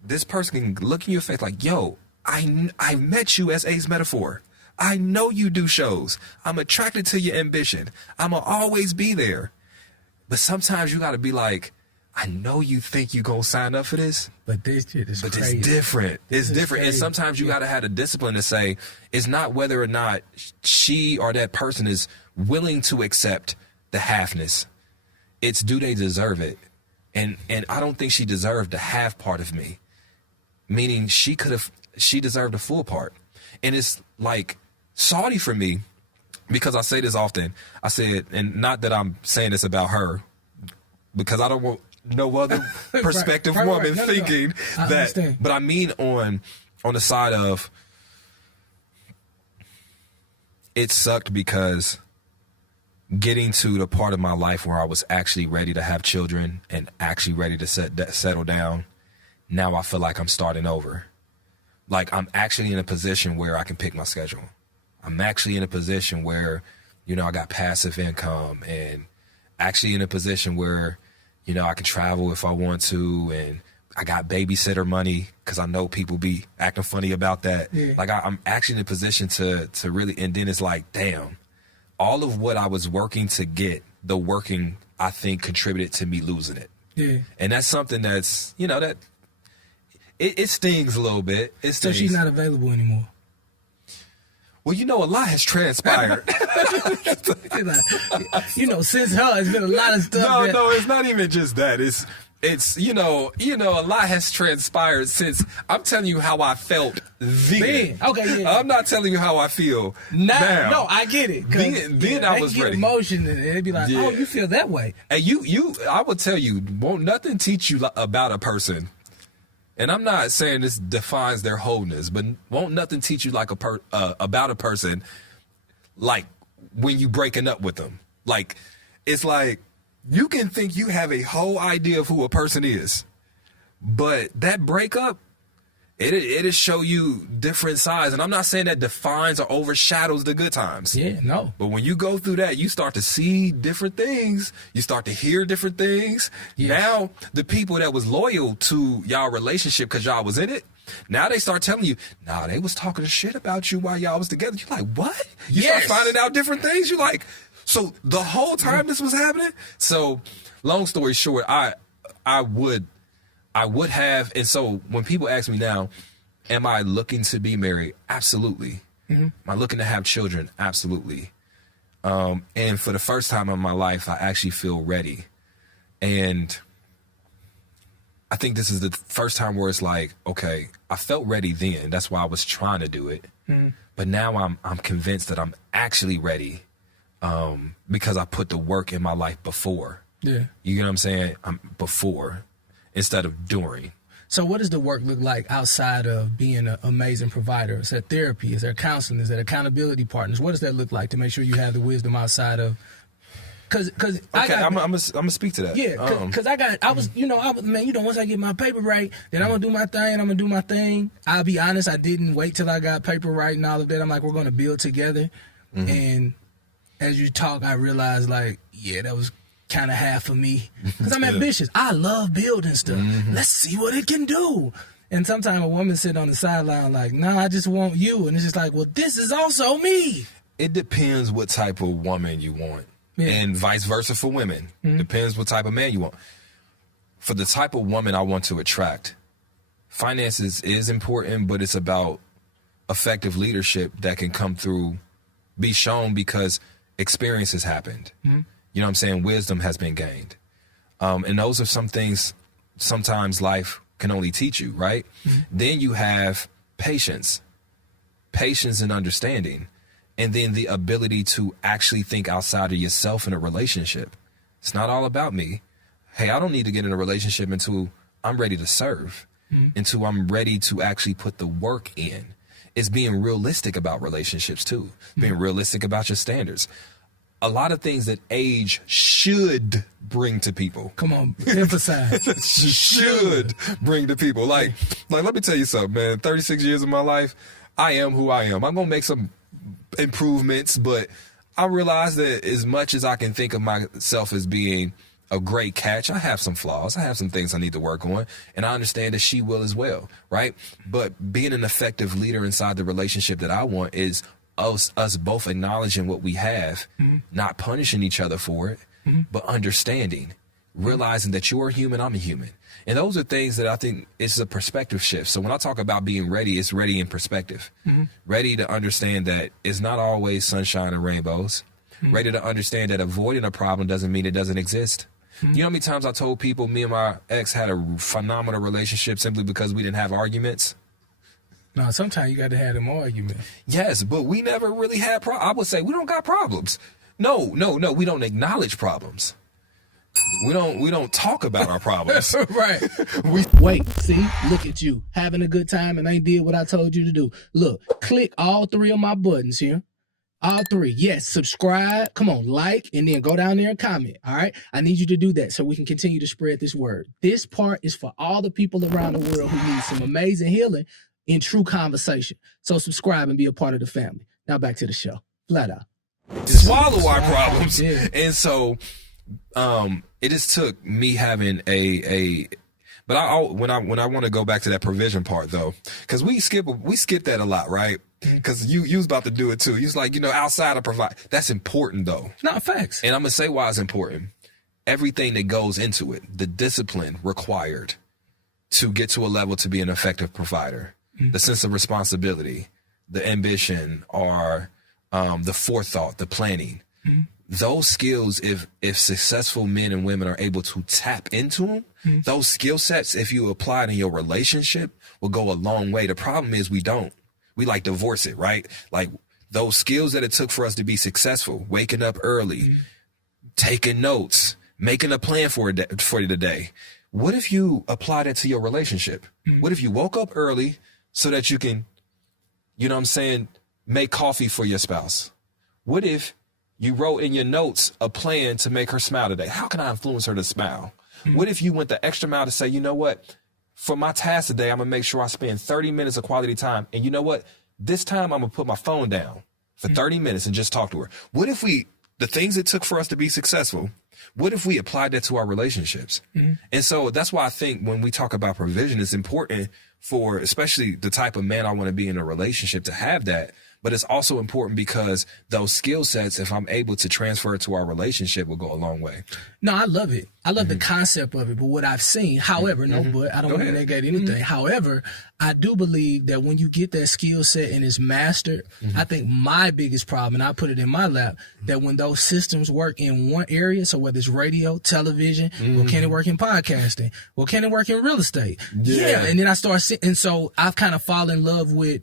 this person can look in your face like, yo, I met you as Ace Metaphor. I know you do shows. I'm attracted to your ambition. I'ma always be there. But sometimes you got to be like, I know you think you gonna sign up for this, but this shit is but crazy. It's different. It's different. Crazy. And sometimes you got to have the discipline to say, it's not whether or not she or that person is willing to accept the halfness. It's do they deserve it? And I don't think she deserved the half part of me. Meaning she deserved the full part. And it's like salty for me because I say this often. I said, and not that I'm saying this about her, because I don't want no other prospective woman thinking that. Understand. But I mean on the side of it sucked because getting to the part of my life where I was actually ready to have children and actually ready to settle down, now I feel like I'm starting over. Like I'm actually in a position where I can pick my schedule. I'm actually in a position where, you know, I got passive income and actually in a position where, you know, I can travel if I want to, and I got babysitter money because I know people be acting funny about that. Yeah. Like I'm actually in a position to really, and then it's like, damn, all of what I was working to get, the working, I think contributed to me losing it. Yeah. And that's something that's, you know, that it stings a little bit. It stings. So she's not available anymore. Well, you know, a lot has transpired. You know, since her, it's been a lot of stuff. No, it's not even just that. It's you know, a lot has transpired since. I'm telling you how I felt then. Okay, yeah. I'm not telling you how I feel now. No, I get it. Then I was ready. Emotion, and they'd be like, "Oh, you feel that way." And I would tell you, won't nothing teach you about a person. And I'm not saying this defines their wholeness, but won't nothing teach you like about a person, like when you breaking up with them. Like, it's like you can think you have a whole idea of who a person is, but that breakup, it'll show you different sides. And I'm not saying that defines or overshadows the good times. Yeah, no. But when you go through that, you start to see different things. You start to hear different things. Yes. Now, the people that was loyal to y'all relationship because y'all was in it, now they start telling you, nah, they was talking shit about you while y'all was together. You're like, what? You start finding out different things. You're like, so the whole time this was happening? So, long story short, I would have, and so when people ask me now, am I looking to be married? Absolutely. Mm-hmm. Am I looking to have children? Absolutely. And for the first time in my life, I actually feel ready. And I think this is the first time where it's like, okay, I felt ready then. That's why I was trying to do it. Mm-hmm. But now I'm convinced that I'm actually ready because I put the work in my life before. Yeah. You get what I'm saying? Before. instead of during. So what does the work look like outside of being an amazing provider? Is there therapy? Is there counseling? Is there accountability partners? What does that look like to make sure you have the wisdom outside of? Because I'm gonna speak to that. Yeah, because I was once I get my paper right, then I'm gonna do my thing. I'm gonna do my thing. I'll be honest, I didn't wait till I got paper right and all of that. I'm like, we're gonna build together. And as you talk, I realized like, yeah, that was kind of half of me, because I'm ambitious. I love building stuff. Let's see what it can do. And sometimes a woman sit on the sideline like, nah, I just want you. And it's just like, well, this is also me. It depends what type of woman you want. Yeah. And vice versa for women. Depends what type of man you want. For the type of woman I want to attract, finances is important, but it's about effective leadership that can come through, be shown because experience has happened. You know what I'm saying? Wisdom has been gained. And those are some things sometimes life can only teach you, right? Then you have patience and understanding, and then the ability to actually think outside of yourself in a relationship. It's not all about me. Hey, I don't need to get in a relationship until I'm ready to serve, until I'm ready to actually put the work in. It's being realistic about relationships too, being realistic about your standards. A lot of things that age should bring to people. Come on, emphasize. should bring to people. Like, let me tell you something, man. 36 years of my life, I am who I am. I'm going to make some improvements, but I realize that as much as I can think of myself as being a great catch, I have some flaws. I have some things I need to work on, and I understand that she will as well, right? But being an effective leader inside the relationship that I want is us both acknowledging what we have, not punishing each other for it, but understanding, realizing that you're a human, I'm a human. And those are things that I think it's a perspective shift. So when I talk about being ready, it's ready in perspective. Ready to understand that it's not always sunshine and rainbows. Ready to understand that avoiding a problem doesn't mean it doesn't exist. You know how many times I told people me and my ex had a phenomenal relationship simply because we didn't have arguments? No, sometimes you got to have them arguments. Yes, but we never really had problems. I would say we don't got problems. No, we don't acknowledge problems. We don't talk about our problems. Right. Wait, see, look at you having a good time and ain't did what I told you to do. Look, click all 3 of my buttons here. All 3. Yes, subscribe. Come on, like, and then go down there and comment. All right. I need you to do that so we can continue to spread this word. This part is for all the people around the world who need some amazing healing in true conversation. So subscribe and be a part of the family. Now back to the show. Flatout. Swallow our problems. Yeah. And so it just took me having but when I want to go back to that provision part though, because we skip that a lot, right? Because you was about to do it too. You was like, outside of provide. That's important though. Not facts. And I'm gonna say why it's important. Everything that goes into it, the discipline required to get to a level to be an effective provider, the sense of responsibility, the ambition, or the forethought, the planning. Those skills, if successful men and women are able to tap into them, those skill sets, if you apply it in your relationship, will go a long way. The problem is we don't. We like divorce it, right? Like those skills that it took for us to be successful, waking up early, taking notes, making a plan for the day. What if you apply that to your relationship? What if you woke up early so that you can, make coffee for your spouse? What if you wrote in your notes a plan to make her smile today? How can I influence her to smile? What if you went the extra mile to say, you know what? For my task today, I'm going to make sure I spend 30 minutes of quality time. And you know what? This time I'm going to put my phone down for 30 minutes and just talk to her. What if the things it took for us to be successful, what if we applied that to our relationships? And so that's why I think when we talk about provision, it's important for especially the type of man I want to be in a relationship to have that. But it's also important because those skill sets, if I'm able to transfer it to our relationship, will go a long way. No, I love it. I love the concept of it. But what I've seen, however, but I don't want to negate anything. However, I do believe that when you get that skill set and it's mastered, I think my biggest problem, and I put it in my lap, that when those systems work in one area, so whether it's radio, television, well, can it work in podcasting? Well, can it work in real estate? Yeah. And then I start seeing, and so I've kind of fallen in love with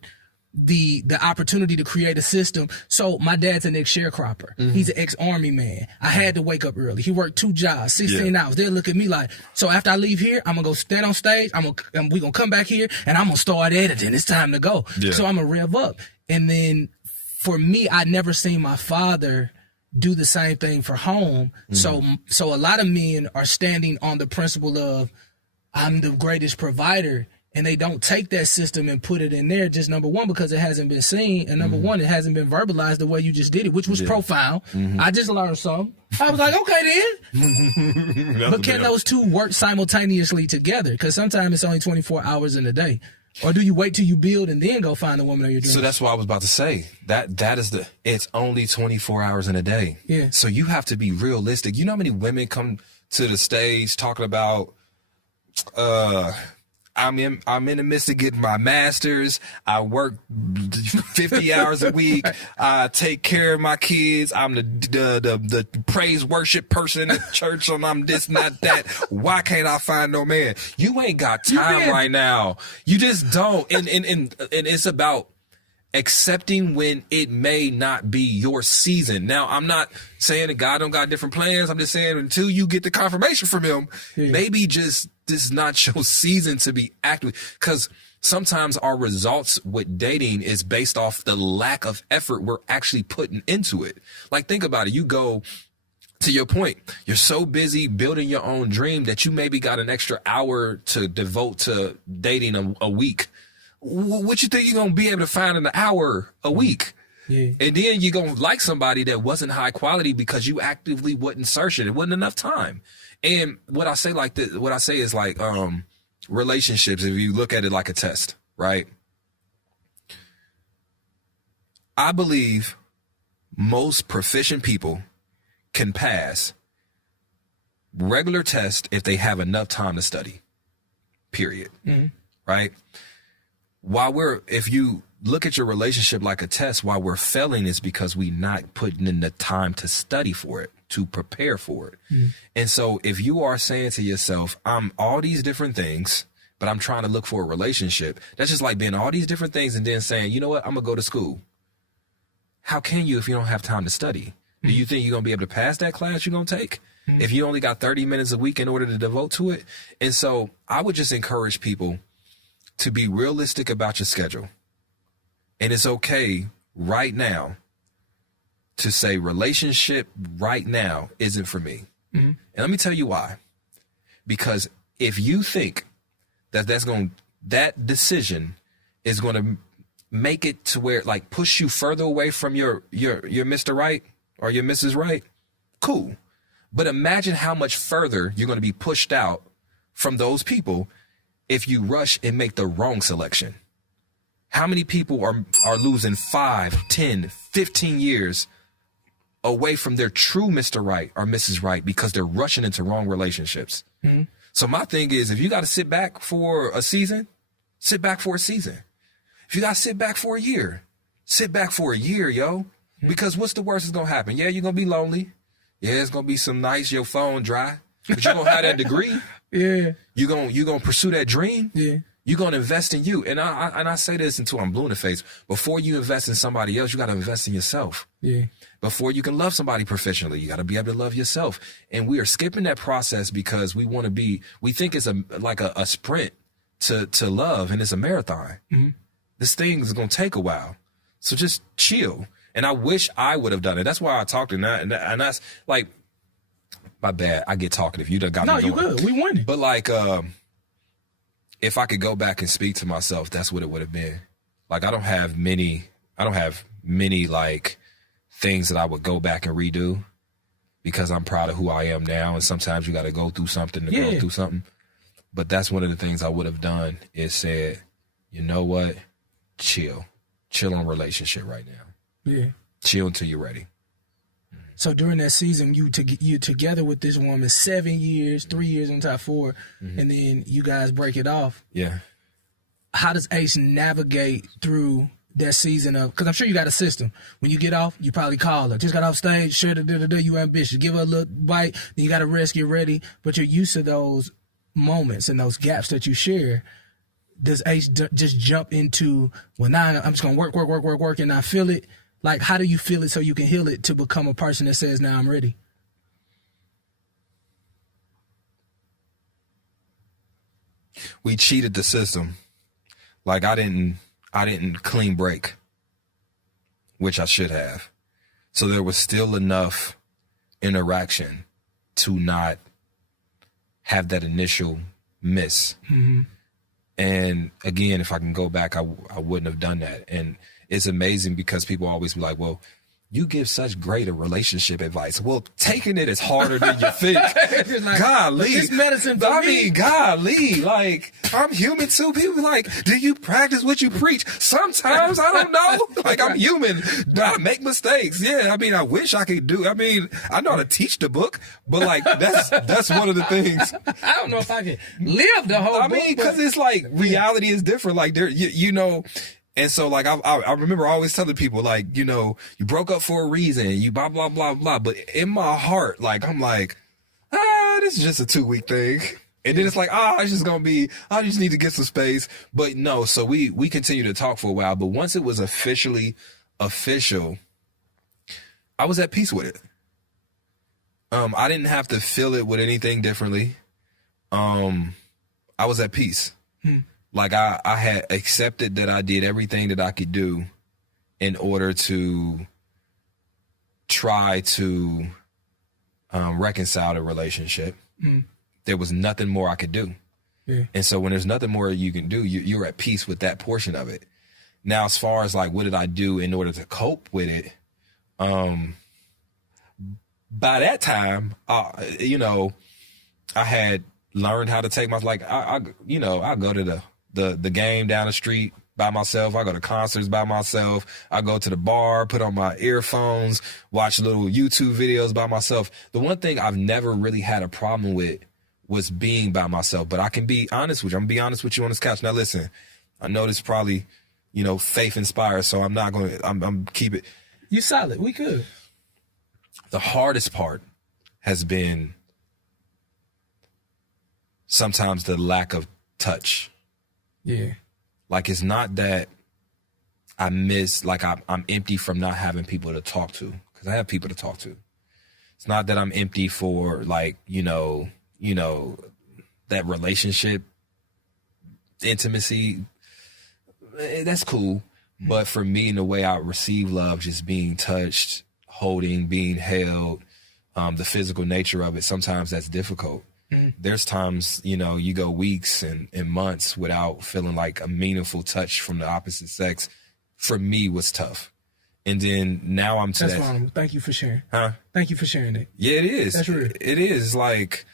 the opportunity to create a system. So my dad's an ex-sharecropper. He's an ex-army man. I had to wake up early. He worked 2 jobs, 16 hours. They'll look at me like, so after I leave here, I'm gonna go stand on stage. We gonna come back here and I'm gonna start editing. It's time to go. Yeah. So I'm gonna rev up. And then for me, I never seen my father do the same thing for home. So a lot of men are standing on the principle of, I'm the greatest provider. And they don't take that system and put it in there, just number one, because it hasn't been seen. And number one, it hasn't been verbalized the way you just did it, which was profound. I just learned something. I was like, okay then. But can those two work simultaneously together? Because sometimes it's only 24 hours in a day. Or do you wait till you build and then go find the woman of your dreams? So that's what I was about to say. That is it's only 24 hours in a day. Yeah. So you have to be realistic. You know how many women come to the stage talking about, I'm in the midst of getting my master's. I work 50 hours a week. I take care of my kids. I'm the praise worship person in the church, and I'm this, not that. Why can't I find no man? You ain't got time right now. You just don't. And it's about accepting when it may not be your season. Now, I'm not saying that God don't got different plans. I'm just saying until you get the confirmation from him, maybe just this is not your season to be active. Because sometimes our results with dating is based off the lack of effort we're actually putting into it. Like, think about it. You go, to your point, you're so busy building your own dream that you maybe got an extra hour to devote to dating a week. What you think you're going to be able to find in an hour a week? Yeah. And then you're going to like somebody that wasn't high quality because you actively wasn't searching. It wasn't enough time. And what I say is like, relationships, if you look at it like a test, right? I believe most proficient people can pass regular tests if they have enough time to study, period. Right? If you look at your relationship like a test, why we're failing is because we not putting in the time to study for it, to prepare for it. And so if you are saying to yourself, I'm all these different things, but I'm trying to look for a relationship, that's just like being all these different things and then saying, you know what, I'm going to go to school. How can you if you don't have time to study? Do you think you're going to be able to pass that class you're going to take? If you only got 30 minutes a week in order to devote to it? And so I would just encourage people to be realistic about your schedule. And it's okay right now to say relationship right now isn't for me. And let me tell you why. Because if you think that that decision is going to make it to where like push you further away from your Mr. Right or your Mrs. Right, cool. But imagine how much further you're going to be pushed out from those people if you rush and make the wrong selection. How many people are losing 5, 10, 15 years away from their true Mr. Right or Mrs. Right because they're rushing into wrong relationships? So my thing is, if you got to sit back for a season, sit back for a season. If you got to sit back for a year, sit back for a year, yo. Because what's the worst that's going to happen? Yeah, you're going to be lonely. Yeah, it's going to be some nights, your phone dry. But you're going to have that degree. Yeah. You're going to pursue that dream. Yeah. You're going to invest in you. And I say this until I'm blue in the face. Before you invest in somebody else, you got to invest in yourself. Yeah. Before you can love somebody proficiently, you got to be able to love yourself. And we are skipping that process because we think it's like a sprint to love, and it's a marathon. This thing is going to take a while. So just chill. And I wish I would have done it. That's why I talked in that. And that's like, my bad. I get talking if you done got me going. No, you good. We won it. But like, if I could go back and speak to myself, that's what it would have been. Like, I don't have many like things that I would go back and redo because I'm proud of who I am now. And sometimes you got to go through something to go through something. But that's one of the things I would have done is said, you know what? Chill on relationship right now. Yeah. Chill until you're ready. So during that season, you together with this woman 7 years, 3 years in top 4, and then you guys break it off. Yeah. How does Ace navigate through that season of? Because I'm sure you got a system. When you get off, you probably call her. Just got off stage, sure, you ambitious. Give her a little bite, then you got to rest, get ready. But you're used to those moments and those gaps that you share. does Ace just jump into, well, now I'm just going to work, and I feel it? Like, how do you feel it so you can heal it to become a person that says, now I'm ready? We cheated the system. Like, I didn't clean break, which I should have. So there was still enough interaction to not have that initial miss. Mm-hmm. And again, if I can go back, I wouldn't have done that. And it's amazing because people always be like, well, you give such great relationship advice. Well, taking it is harder than you think. Like, golly. This medicine for me. mean, golly. Like, I'm human too. People be like, do you practice what you preach? Sometimes, I don't know. Like, I'm human. I make mistakes. Yeah, I mean, I wish I could do. I mean, I know how to teach the book, but like, that's one of the things. I don't know if I can live the whole book. I mean, because it's like, reality is different. Like, there, you know. And so, like, I remember always telling people, like, you know, you broke up for a reason, you blah, blah, blah, blah. But in my heart, like, I'm like, this is just a 2-week thing. And then it's like, it's just going to be, I just need to get some space. But no, so we continued to talk for a while. But once it was officially official, I was at peace with it. I didn't have to feel it with anything differently. I was at peace. Like, I had accepted that I did everything that I could do in order to try to reconcile the relationship. There was nothing more I could do. Yeah. And so when there's nothing more you can do, you're at peace with that portion of it. Now, as far as like, what did I do in order to cope with it? By that time, you know, I had learned how to take my, like, I go to the game down the street by myself. I go to concerts by myself. I go to the bar, put on my earphones, watch little YouTube videos by myself. The one thing I've never really had a problem with was being by myself, but I can be honest with you. I'm gonna be honest with you on this couch. Now listen, I know this probably, you know, faith inspired, so I'm not going to, I'm keep it. You solid. We could. The hardest part has been sometimes the lack of touch. Yeah. Like, it's not that I miss, like, I'm empty from not having people to talk to, because I have people to talk to. It's not that I'm empty for, like, you know, that relationship intimacy. That's cool. But for me, in the way I receive love, just being touched, holding, being held, the physical nature of it, sometimes that's difficult. There's times, you know, you go weeks and months without feeling like a meaningful touch from the opposite sex. For me, was tough. And then now I'm to That's that. wrong. Thank you for sharing. Huh? Thank you for sharing it. Yeah, it is. That's real. It is like,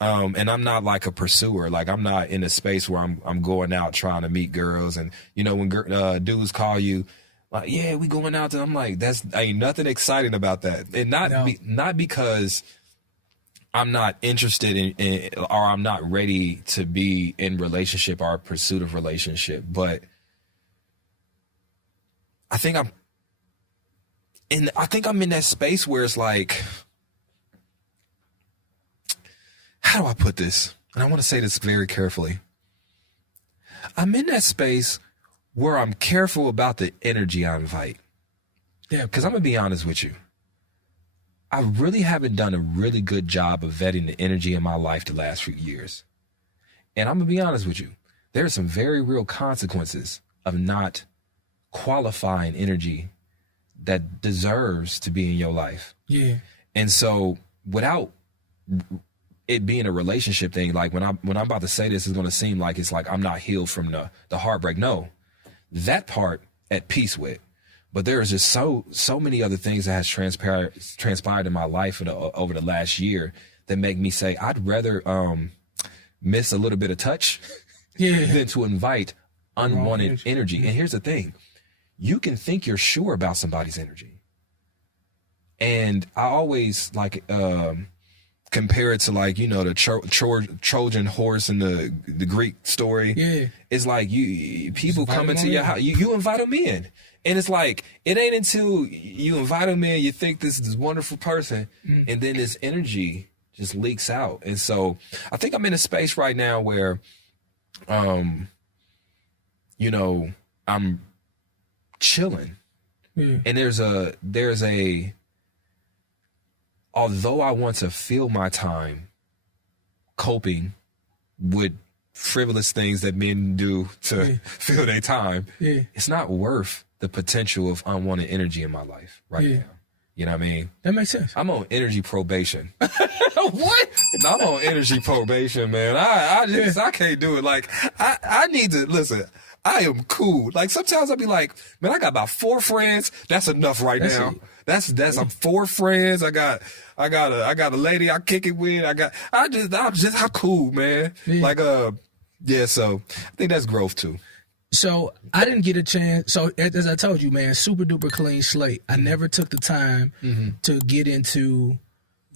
and I'm not like a pursuer. Like, I'm not in a space where I'm going out trying to meet girls. And, you know, when dudes call you, like, yeah, we going out. I'm like, ain't nothing exciting about that. And not because I'm not interested in or I'm not ready to be in relationship or pursuit of relationship, but I think I'm in that space where it's like, how do I put this? And I want to say this very carefully. I'm in that space where I'm careful about the energy I invite. Yeah, because I'm gonna be honest with you. I really haven't done a really good job of vetting the energy in my life the last few years. And I'm going to be honest with you. There are some very real consequences of not qualifying energy that deserves to be in your life. Yeah. And so without it being a relationship thing, like when I'm about to say this, it's going to seem like it's like I'm not healed from the heartbreak. No, that part at peace with. But there is just so many other things that has transpired in my life over the last year that make me say I'd rather miss a little bit of touch than to invite unwanted energy. And here's the thing. You can think you're sure about somebody's energy. And I always like compare it to, like, you know, the Trojan horse in the Greek story. Yeah. It's like people come into your house, you invite them in. And it's like, it ain't until you invite them in, you think this is this wonderful person, and then this energy just leaks out. And so I think I'm in a space right now where you know, I'm chilling. Yeah. And there's a although I want to fill my time coping with frivolous things that men do to fill their time, it's not worth the potential of unwanted energy in my life right now. You know what I mean? That makes sense. I'm on energy probation. What? I'm on energy probation, man. I can't do it. Like, I need to, listen, I am cool. Like, sometimes I'll be like, man, I got about 4 friends. That's enough right now. That's I'm 4 friends. I got a lady I kick it with. I'm cool, man. Yeah. Like, so I think that's growth too. So I didn't get a chance. So as I told you, man, super duper clean slate. I never took the time to get into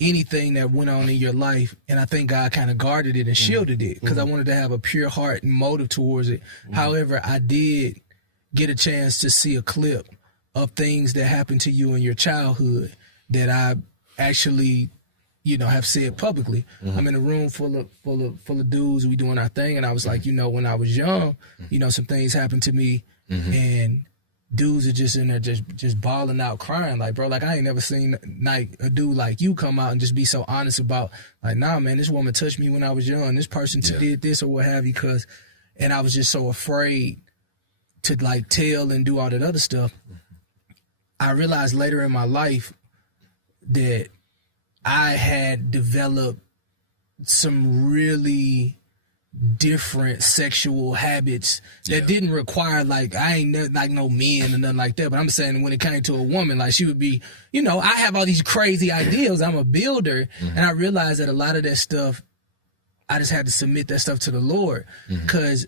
anything that went on in your life. And I think God kind of guarded it and shielded it because I wanted to have a pure heart and motive towards it. However, I did get a chance to see a clip of things that happened to you in your childhood that I actually, have said publicly. I'm in a room full of dudes. We doing our thing, and I was like, when I was young, some things happened to me, and dudes are just in there just bawling out, crying. Like, bro, like I ain't never seen like a dude like you come out and just be so honest about, like, nah, man, this woman touched me when I was young. This person did this or what have you, and I was just so afraid to like tell and do all that other stuff. I realized later in my life that I had developed some really different sexual habits that didn't require, like, I ain't like no men or nothing like that, but I'm saying when it came to a woman, like she would be, I have all these crazy ideas. I'm a builder. And I realized that a lot of that stuff, I just had to submit that stuff to the Lord because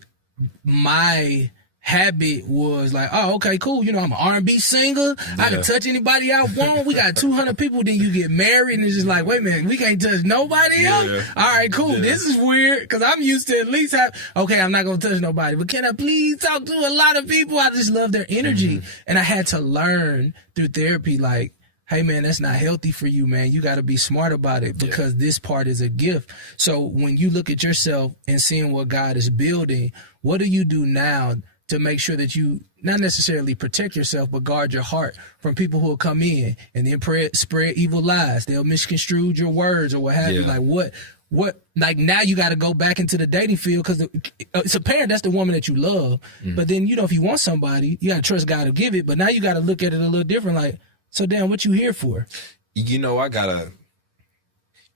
my habit was like, oh, okay, cool. I'm an R&B singer. I can touch anybody I want. We got 200 people. Then you get married and it's just like, wait a minute, we can't touch nobody else? All right, cool. This is weird because I'm used to at least okay, I'm not going to touch nobody, but can I please talk to a lot of people? I just love their energy. And I had to learn through therapy, like, hey, man, that's not healthy for you, man. You got to be smart about it because this part is a gift. So when you look at yourself and seeing what God is building, what do you do now to make sure that you not necessarily protect yourself, but guard your heart from people who will come in and then spread evil lies? They'll misconstrue your words or what have you. Like what, like now you got to go back into the dating field because it's apparent that's the woman that you love. But then, if you want somebody, you got to trust God to give it. But now you got to look at it a little different. Like, so damn, what you here for? That's a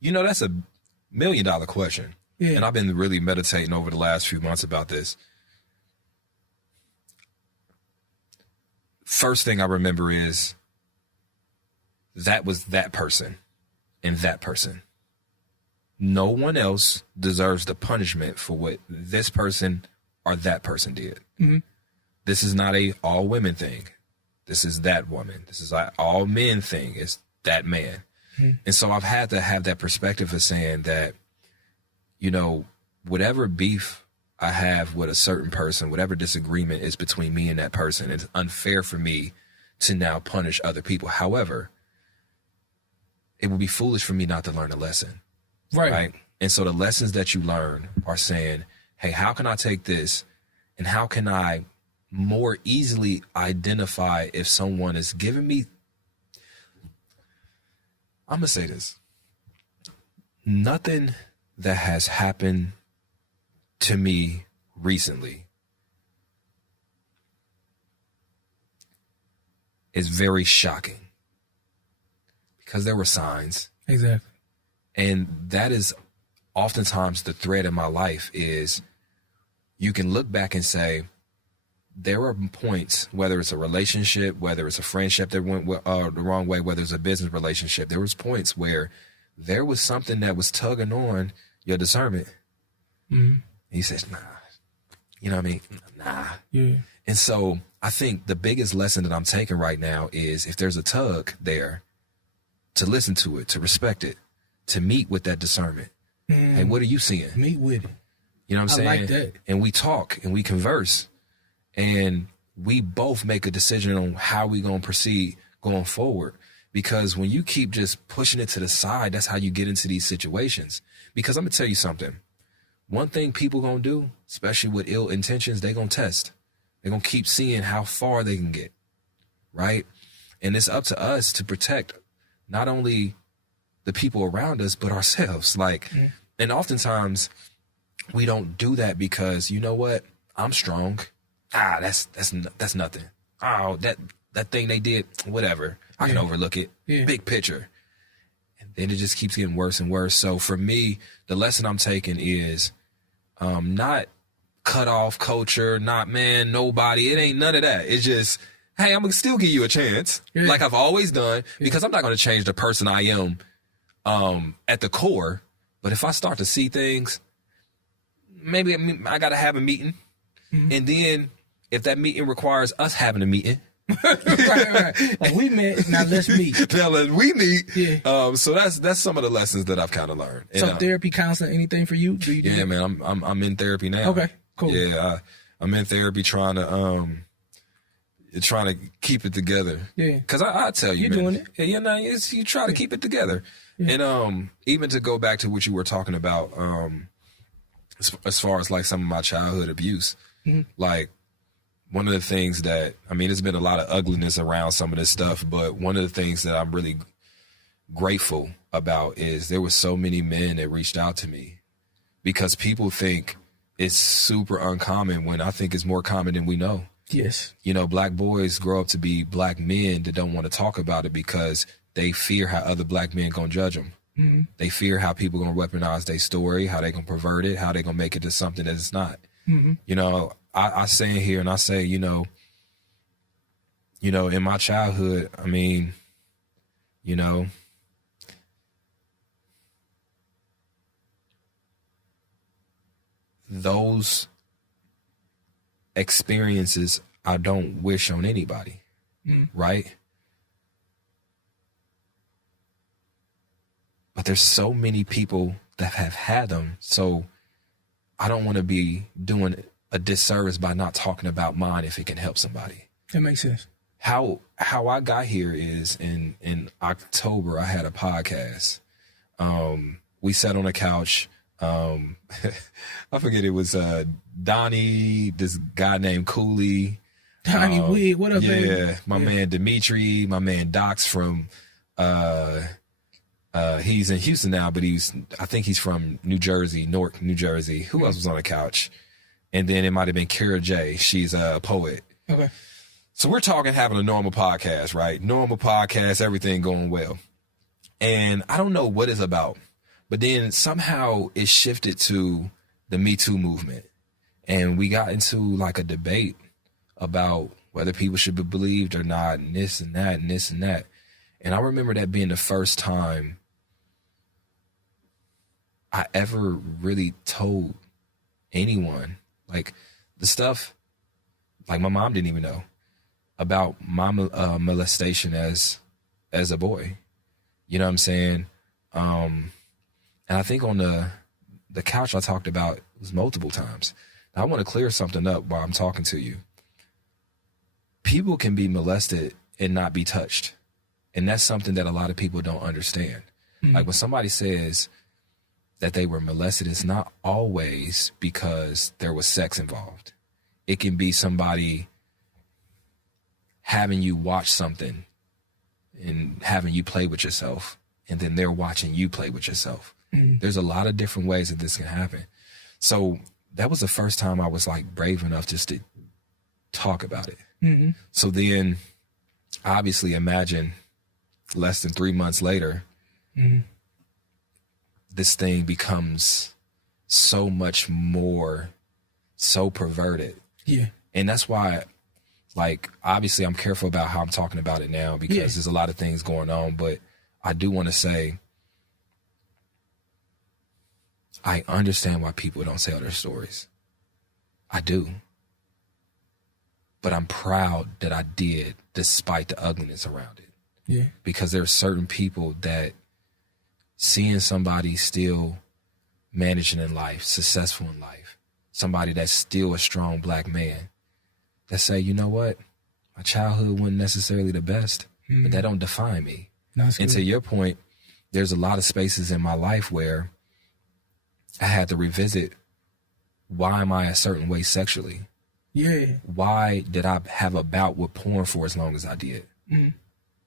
$1 million question. Yeah. And I've been really meditating over the last few months about this. First thing I remember is that was that person and that person. No one else deserves the punishment for what this person or that person did. This is not a all women thing. This is that woman. This is an all men thing. It's that man. And so I've had to have that perspective of saying that, whatever beef I have with a certain person, whatever disagreement is between me and that person, it's unfair for me to now punish other people. However, it would be foolish for me not to learn a lesson. Right? And so the lessons that you learn are saying, hey, how can I take this and how can I more easily identify if someone is giving me, I'm going to say this, nothing that has happened to me recently is very shocking because there were signs. Exactly. And that is oftentimes the thread in my life is you can look back and say, there are points, whether it's a relationship, whether it's a friendship that went the wrong way, whether it's a business relationship, there was points where there was something that was tugging on your discernment. He says, nah, you know what I mean? Nah. Yeah. And so I think the biggest lesson that I'm taking right now is if there's a tug there, to listen to it, to respect it, to meet with that discernment. Hey, what are you seeing? Meet with it. You know what I'm saying? I like that. And we talk and we converse and we both make a decision on how we going to proceed going forward. Because when you keep just pushing it to the side, that's how you get into these situations. Because I'm going to tell you something. One thing people going to do, especially with ill intentions, they going to test. They're going to keep seeing how far they can get, right? And it's up to us to protect not only the people around us, but ourselves. Like, and oftentimes we don't do that because, you know what? I'm strong. That's nothing. Oh, that thing they did, whatever. I can overlook it. Yeah. Big picture. And then it just keeps getting worse and worse. So for me, the lesson I'm taking is not cut off culture, not man, nobody. It ain't none of that. It's just, hey, I'm going to still give you a chance, like I've always done, because I'm not going to change the person I am at the core. But if I start to see things, maybe I got to have a meeting. And then if that meeting requires us having a meeting, right. Like we met, now let's meet. Now we meet. Yeah. So that's some of the lessons that I've kind of learned. So therapy, counseling, anything for you? Do you do that? Man, I'm in therapy now. Okay, cool. Yeah, I'm in therapy trying to keep it together. Yeah. Because I tell you, you're man, doing it. Yeah, you try to keep it together. Yeah. And even to go back to what you were talking about, as far as like some of my childhood abuse, like one of the things that, I mean, there's been a lot of ugliness around some of this stuff, but one of the things that I'm really grateful about is there were so many men that reached out to me, because people think it's super uncommon when I think it's more common than we know. Yes. You know, black boys grow up to be black men that don't want to talk about it because they fear how other black men gonna judge them. Mm-hmm. They fear how people gonna weaponize their story, how they gonna pervert it, how they gonna make it to something that it's not. Mm-hmm. You know, I stand here and I say, you know, in my childhood, I mean, you know, those experiences I don't wish on anybody, right? But there's so many people that have had them, so I don't want to be doing a disservice by not talking about mine if it can help somebody. That makes sense. How I got here is in October, I had a podcast. We sat on a couch. I forget, it was Donnie, this guy named Cooley. Donnie Wig, what up, baby? Yeah, my man Dimitri, my man Docs from he's in Houston now, but I think he's from New Jersey, Newark, New Jersey. Who else was on the couch? And then it might have been Kira J. She's a poet. Okay. So we're talking, having a normal podcast, right? Normal podcast, everything going well. And I don't know what it's about, but then somehow it shifted to the Me Too movement. And we got into like a debate about whether people should be believed or not, and this and that and this and that. And I remember that being the first time I ever really told anyone, like, the stuff, like, my mom didn't even know about my molestation as a boy. You know what I'm saying? And I think on the couch I talked about it was multiple times. Now, I want to clear something up while I'm talking to you. People can be molested and not be touched. And that's something that a lot of people don't understand. Mm-hmm. Like, when somebody says that they were molested, it's not always because there was sex involved. It can be somebody having you watch something and having you play with yourself, and then they're watching you play with yourself. Mm-hmm. There's a lot of different ways that this can happen. So that was the first time I was like brave enough just to talk about it. Mm-hmm. So then obviously imagine less than 3 months later, this thing becomes so much more, so perverted. Yeah. And that's why, like, obviously I'm careful about how I'm talking about it now, because there's a lot of things going on, but I do want to say, I understand why people don't tell their stories. I do. But I'm proud that I did, despite the ugliness around it. Yeah. Because there are certain people that seeing somebody still managing in life, successful in life, somebody that's still a strong black man, that say, you know what, my childhood wasn't necessarily the best, but that don't define me. And to your point, there's a lot of spaces in my life where I had to revisit, why am I a certain way sexually? Yeah. Why did I have a bout with porn for as long as I did? And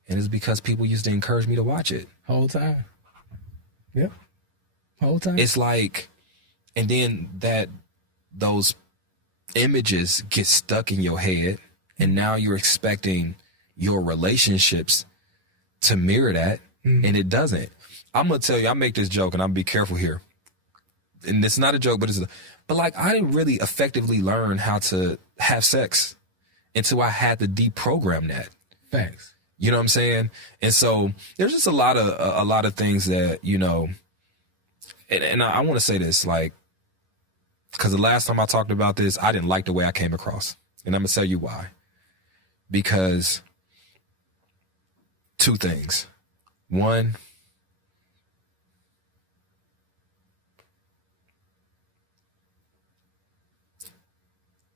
it's because people used to encourage me to watch it. Whole time. Yep. Whole time. It's like, and then those images get stuck in your head, and now you're expecting your relationships to mirror that, and it doesn't. I'm gonna tell you, I make this joke, and I'm gonna be careful here. And it's not a joke, but like I didn't really effectively learn how to have sex until I had to deprogram that. Facts. You know what I'm saying? And so there's just a lot of things that, you know, and I want to say this, like, because the last time I talked about this, I didn't like the way I came across. And I'm going to tell you why. Because two things. One,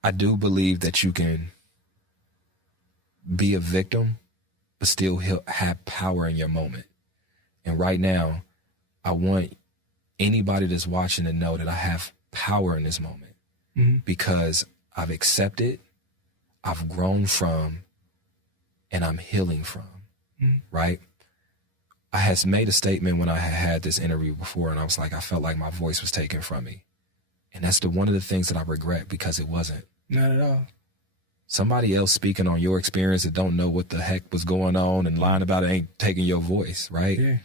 I do believe that you can be a victim, but still have power in your moment. And right now, I want anybody that's watching to know that I have power in this moment because I've accepted, I've grown from, and I'm healing from, right? I had made a statement when I had this interview before, and I was like, I felt like my voice was taken from me. And that's one of the things that I regret, because it wasn't. Not at all. Somebody else speaking on your experience that don't know what the heck was going on and lying about it ain't taking your voice, right? Yeah.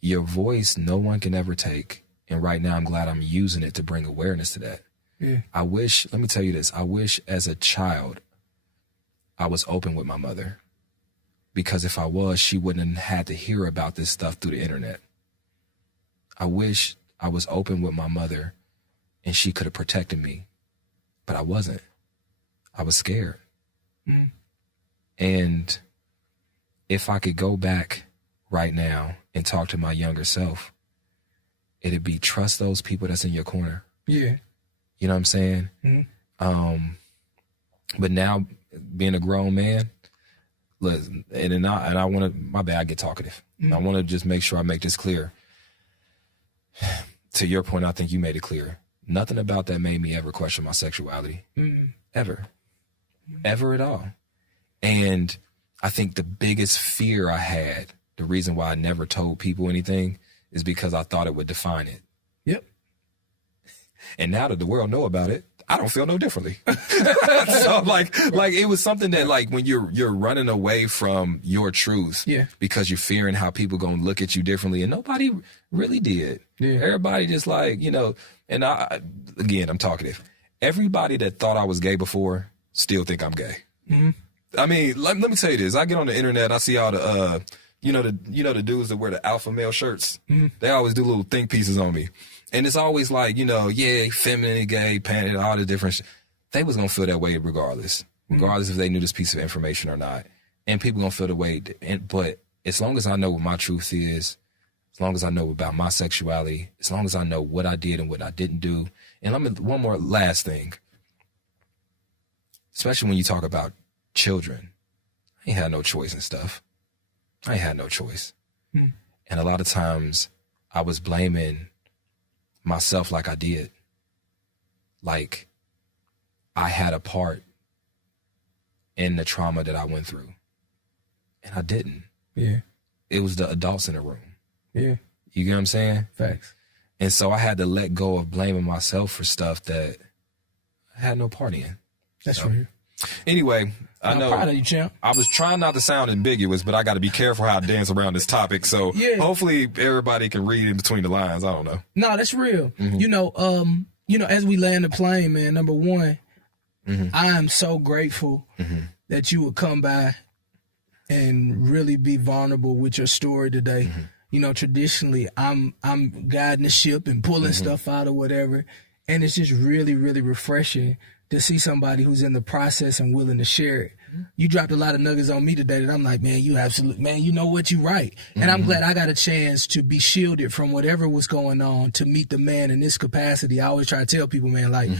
Your voice, no one can ever take. And right now, I'm glad I'm using it to bring awareness to that. Yeah. I wish, let me tell you this, I wish as a child, I was open with my mother. Because if I was, she wouldn't have had to hear about this stuff through the internet. I wish I was open with my mother and she could have protected me. But I wasn't. I was scared. And if I could go back right now and talk to my younger self, it'd be trust those people that's in your corner. Yeah. You know what I'm saying? But now, being a grown man, listen, and I want to, my bad, I get talkative. I want to just make sure I make this clear. To your point, I think you made it clear. Nothing about that made me ever question my sexuality. Ever. Ever at all. And I think the biggest fear I had, the reason why I never told people anything, is because I thought it would define it. Yep. And now that the world know about it, I don't feel no differently. So like it was something that, like, when you're running away from your truth, because you're fearing how people gonna look at you differently, and nobody really did. Everybody just, like, you know, and I'm talkative. Everybody that thought I was gay before still think I'm gay. I mean, let me tell you this. I get on the internet, I see all the the dudes that wear the alpha male shirts. They always do little think pieces on me. And it's always like, feminine, gay, panty, all the different they was going to feel that way regardless if they knew this piece of information or not. And people going to feel the way. But as long as I know what my truth is, as long as I know about my sexuality, as long as I know what I did and what I didn't do. And one more last thing, especially when you talk about children, I ain't had no choice and stuff. I ain't had no choice. And a lot of times I was blaming myself like I did. Like I had a part in the trauma that I went through. And I didn't. Yeah. It was the adults in the room. Yeah. You get what I'm saying? Facts. And so I had to let go of blaming myself for stuff that I had no part in. That's real. Anyway, I'm proud of you, champ. I was trying not to sound ambiguous, but I got to be careful how I dance around this topic. So hopefully everybody can read in between the lines. I don't know. No, that's real. As we land the plane, man, number one, I am so grateful that you would come by and really be vulnerable with your story today. Traditionally, I'm guiding the ship and pulling stuff out or whatever. And it's just really, really refreshing to see somebody who's in the process and willing to share it. You dropped a lot of nuggets on me today that I'm like, man, you know what, you right. And I'm glad I got a chance to be shielded from whatever was going on to meet the man in this capacity. I always try to tell people, man, like,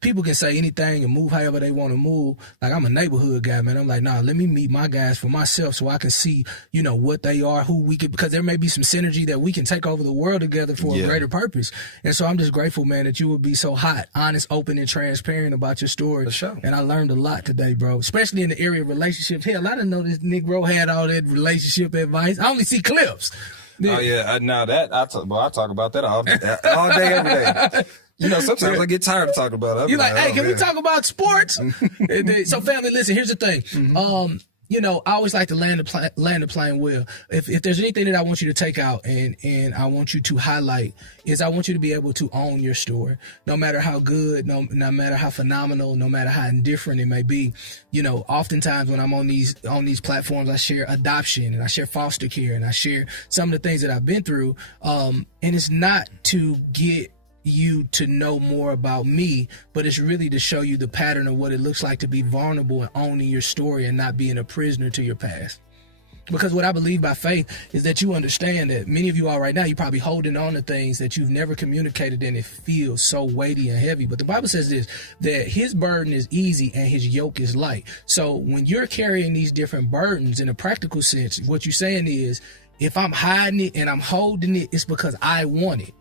people can say anything and move however they want to move. Like, I'm a neighborhood guy, man. I'm like, nah, let me meet my guys for myself so I can see, you know, what they are, who we could, because there may be some synergy that we can take over the world together for a greater purpose. And so I'm just grateful, man, that you would be so hot, honest, open, and transparent about your story. For sure. And I learned a lot today, bro, especially in the area of relationships. Hell, I didn't know this Negro had all that relationship advice. I only see clips. Oh yeah, now that I talk about that all day, every day. You know, sometimes I get tired of talking about it. You're like, hey, can we talk about sports? So, family, listen. Here's the thing. You know, I always like to land the plane well. If there's anything that I want you to take out and I want you to highlight is I want you to be able to own your story, no matter how good, no matter how phenomenal, no matter how indifferent it may be. You know, oftentimes when I'm on these platforms, I share adoption and I share foster care and I share some of the things that I've been through. And it's not to get you to know more about me, but it's really to show you the pattern of what it looks like to be vulnerable and owning your story and not being a prisoner to your past. Because what I believe by faith is that you understand that many of you are right now, you're probably holding on to things that you've never communicated and it feels so weighty and heavy. But the Bible says this, that his burden is easy and his yoke is light. So when you're carrying these different burdens in a practical sense, what you're saying is, if I'm hiding it and I'm holding it, it's because I want it.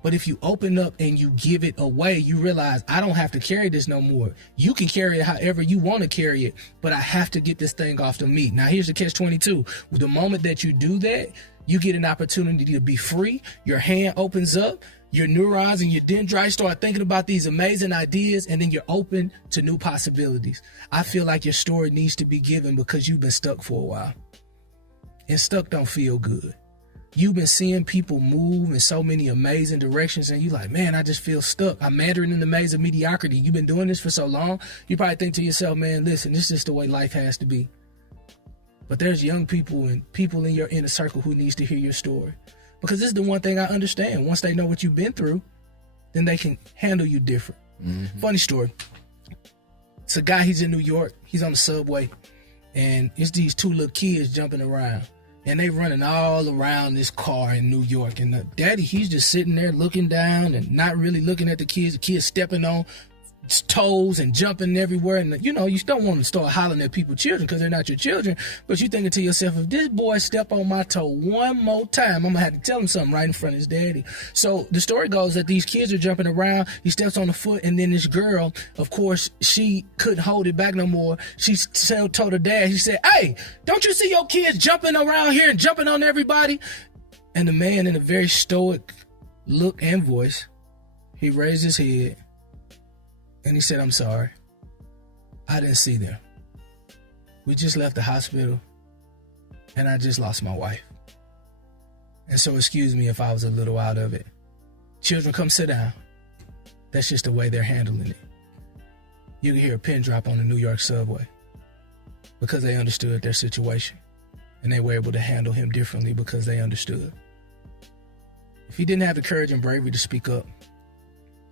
But if you open up and you give it away, you realize I don't have to carry this no more. You can carry it however you want to carry it, but I have to get this thing off of me. Now, here's the catch-22. The moment that you do that, you get an opportunity to be free. Your hand opens up, your neurons and your dendrites start thinking about these amazing ideas, and then you're open to new possibilities. I feel like your story needs to be given because you've been stuck for a while. And stuck don't feel good. You've been seeing people move in so many amazing directions and you're like, man, I just feel stuck. I'm meandering in the maze of mediocrity. You've been doing this for so long. You probably think to yourself, man, listen, this is just the way life has to be. But there's young people and people in your inner circle who needs to hear your story. Because this is the one thing I understand. Once they know what you've been through, then they can handle you different. Mm-hmm. Funny story. It's a guy, he's in New York. He's on the subway. And it's these two little kids jumping around. And they running all around this car in New York. And the daddy, he's just sitting there looking down and not really looking at the kids stepping on toes and jumping everywhere. And, you know, you don't want to start hollering at people's children because they're not your children. But you thinking to yourself, if this boy step on my toe one more time, I'm going to have to tell him something right in front of his daddy. So the story goes that these kids are jumping around. He steps on the foot. And then this girl, of course, she couldn't hold it back no more. She told her dad, she said, hey, don't you see your kids jumping around here and jumping on everybody? And the man, in a very stoic look and voice, he raised his head. And he said, I'm sorry. I didn't see them. We just left the hospital and I just lost my wife. And so excuse me if I was a little out of it. Children, come sit down. That's just the way they're handling it. You can hear a pin drop on the New York subway because they understood their situation and they were able to handle him differently because they understood. If he didn't have the courage and bravery to speak up,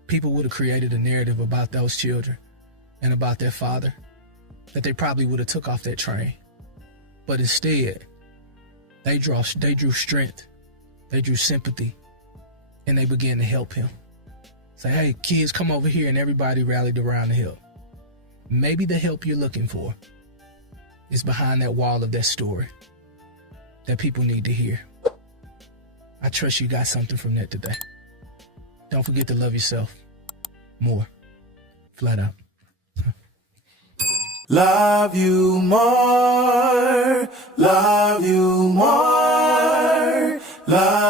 people would have created a narrative about those children and about their father that they probably would have took off that train. But instead, they drew strength, they drew sympathy, and they began to help him. Say, hey, kids, come over here, and everybody rallied around to help. Maybe the help you're looking for is behind that wall of that story that people need to hear. I trust you got something from that today. Don't forget to love yourself more. Flat out. Love you more, love you more, love